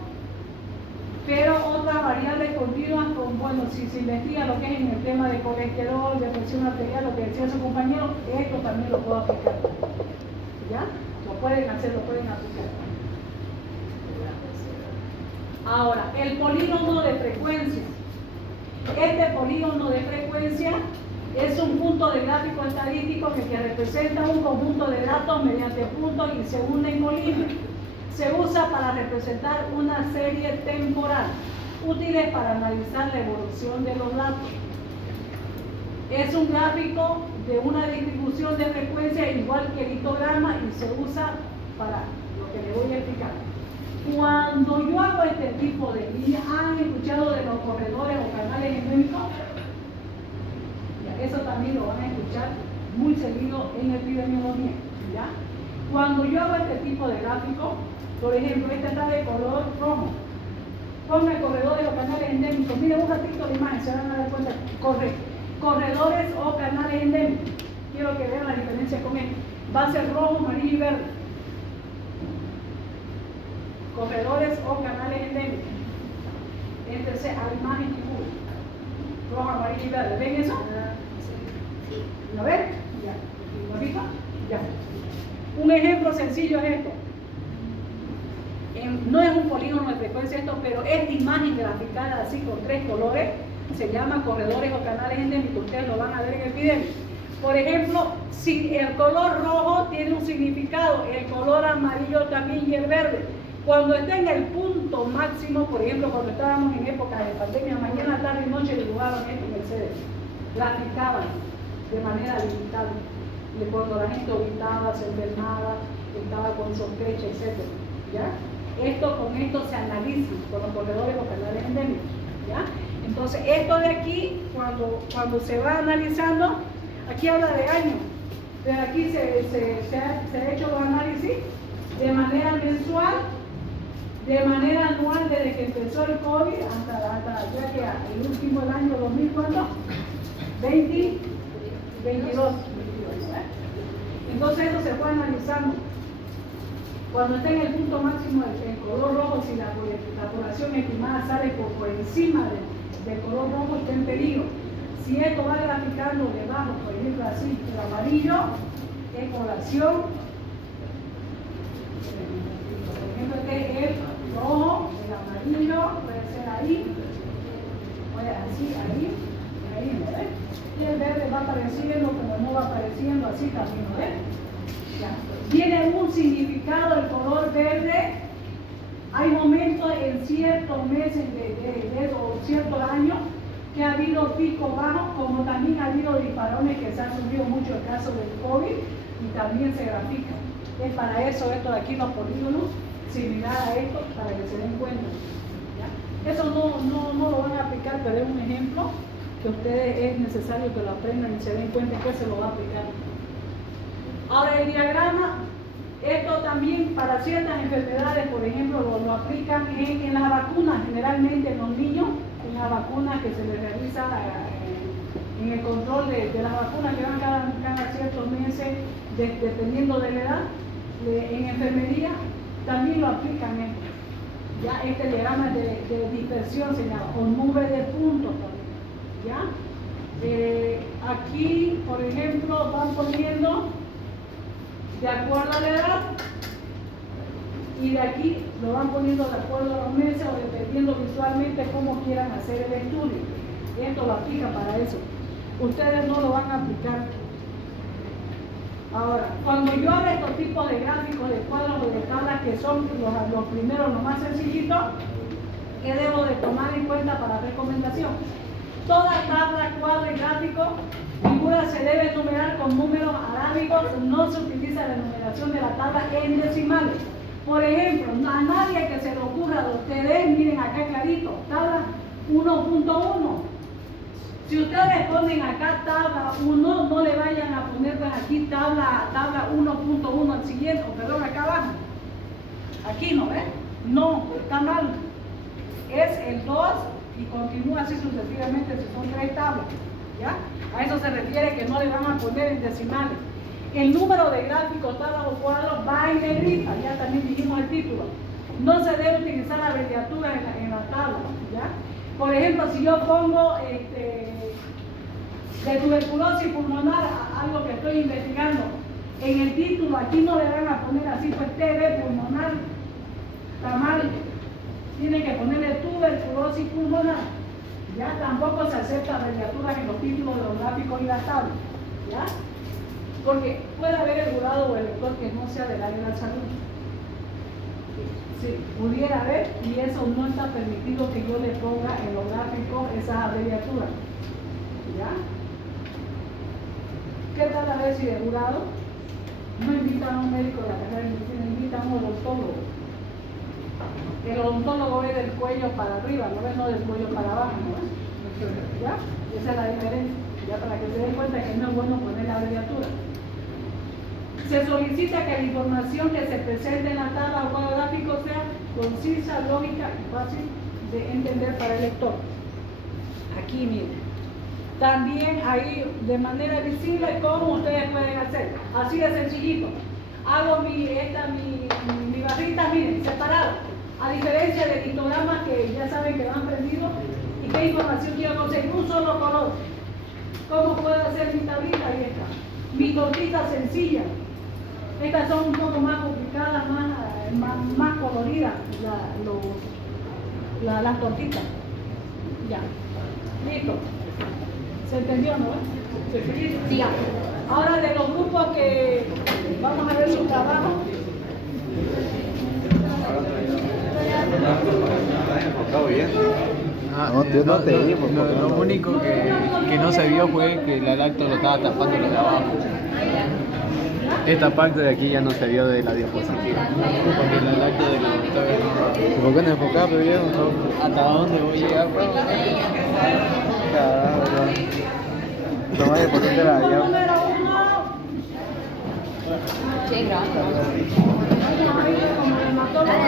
pero otras variables continuas, bueno, si se investiga lo que es en el tema de colesterol, de presión arterial, lo que decía su compañero, esto también lo puedo aplicar. ¿Ya? Lo pueden hacer, lo pueden aplicar. Ahora, el polígono de frecuencia. Este polígono de frecuencia Es un punto de gráfico estadístico que representa un conjunto de datos mediante puntos y se unen con líneas. Se usa para representar una serie temporal, útiles para analizar la evolución de los datos. Es un gráfico de una distribución de frecuencia igual que el histograma y se usa para lo que le voy a explicar. Cuando yo hago este tipo de líneas, ¿han escuchado de los corredores o canales endémicos? Eso también lo van a escuchar muy seguido en epidemiología, ¿ya? Cuando yo hago este tipo de gráfico, por ejemplo, este está de color rojo. Ponga corredores o canales endémicos. Miren un ratito la imagen, se van a dar cuenta. Corredores o canales endémicos. Quiero que vean la diferencia con esto. Va a ser rojo, amarillo y verde. Corredores o canales endémicos. Este a la imagen que puse. Rojo, amarillo y verde. ¿Ven eso? ¿Lo ven? Ya. ¿Lo visto? Ya. Un ejemplo sencillo es esto. No es un polígono de frecuencia esto, pero esta imagen graficada así con 3 colores se llama corredores o canales endémicos. Ustedes lo van a ver en el video. Por ejemplo, si el color rojo tiene un significado, el color amarillo también y el verde. Cuando esté en el punto máximo, por ejemplo, cuando estábamos en época de pandemia, mañana, tarde y noche dibujaban esto en Mercedes, graficaban de manera limitada. Y cuando la gente orbitaba, se enfermaba, estaba con sospecha, etc. ¿Ya? Con esto se analiza con los corredores o canales endémicos. ¿Ya? Entonces, esto de aquí, cuando se va analizando, aquí habla de años, pero aquí se ha hecho los análisis de manera mensual, de manera anual desde que empezó el COVID hasta ya que el último del año 2000, ¿cuánto? 22. Entonces eso se fue analizando. Cuando está en el punto máximo el color rojo, si la población estimada sale por encima del color rojo, está en peligro. Si esto va graficando debajo, por ejemplo así, el amarillo es población, por ejemplo este es el rojo, el amarillo puede ser ahí, puede así, ahí, ¿no ves? Y el verde va apareciendo como no va apareciendo, así también, ¿no ves? Ya. Tiene un significado el color verde. Hay momentos en ciertos meses o ciertos años que ha habido picos bajos, como también ha habido disparones que se han subido mucho el caso del COVID y también se grafica. Es para eso esto de aquí, los polígonos, similar a esto, para que se den cuenta. ¿Ya? Eso no lo van a aplicar, pero es un ejemplo que ustedes es necesario que lo aprendan y se den cuenta que se lo va a aplicar. Ahora el diagrama, esto también para ciertas enfermedades, por ejemplo, lo aplican en las vacunas, generalmente en los niños, en las vacunas que se les realiza en el control de las vacunas que van cada ciertos meses, dependiendo de la edad, en enfermería, también lo aplican esto. Ya este diagrama de dispersión se llama, o nube de puntos también. ¿Ya? Aquí, por ejemplo, van poniendo de acuerdo a la edad y de aquí lo van poniendo de acuerdo a los meses o dependiendo visualmente cómo quieran hacer el estudio. Esto lo aplica para eso. Ustedes no lo van a aplicar. Ahora, cuando yo hago estos tipos de gráficos, de cuadros o de tablas que son los primeros, los más sencillitos, ¿qué debo de tomar en cuenta para recomendación? Toda tabla, cuadro y gráfico, figura se debe numerar con números arábigos, no se utiliza la numeración de la tabla en decimales. Por ejemplo, a nadie que se le ocurra de ustedes, miren acá clarito, tabla 1.1. Si ustedes ponen acá tabla 1, no le vayan a poner pues aquí tabla 1.1 al siguiente, perdón, acá abajo. Aquí no, ¿ves? No, está mal. Es el 2 y continúa así sucesivamente si son 3 tablas. ¿Ya? A eso se refiere que no le van a poner en decimales. El número de gráficos, tablas o cuadros va en negrita, ya también dijimos el título. No se debe utilizar la abreviatura en la tabla. ¿Ya? Por ejemplo, si yo pongo de tuberculosis pulmonar, algo que estoy investigando, en el título aquí no le van a poner así, pues TB pulmonar, está mal. Tienen que ponerle tuberculosis pulmonar. ¿Ya? Tampoco se acepta abreviaturas en los títulos de los gráficos y las tablas. ¿Ya? Porque puede haber el jurado o el lector que no sea del área de la salud. Sí, pudiera haber, y eso no está permitido que yo le ponga en los gráficos esas abreviaturas. ¿Ya? ¿Qué tal a ver si el jurado no invitan a un médico de la carrera de medicina, invitan a un odontólogo? El odontólogo ve del cuello para arriba, no ve no del cuello para abajo, ¿no? ¿Ya? Esa es la diferencia, ya para que se den cuenta que no es bueno poner la abreviatura. Se solicita que la información que se presente en la tabla o cuadro gráfico sea concisa, lógica y fácil de entender para el lector. Aquí miren. También ahí de manera visible cómo ustedes pueden hacer. Así de sencillito. Hago mi barrita, miren, separada. A diferencia del histograma que ya saben que lo han aprendido y qué información quiero conseguir. Un solo color. ¿Cómo puedo hacer mi tablita? Ahí está. Mi tortita sencilla. Estas son un poco más complicadas, más coloridas, las tortitas. Ya. Listo. ¿Se entendió, no? Sí. Ya. Ahora de los grupos que vamos a ver su trabajo. Lo único que no se vio fue que la lacto lo estaba tapando lo de abajo. Esta parte de aquí ya no se vio de la diapositiva. Porque la lacto de la ¿por qué no enfocaba, pero viejo? ¿Hasta dónde voy a llegar, bro? Toma de potente la Número llave. 1. Sí, grabando. Como el hematólogo.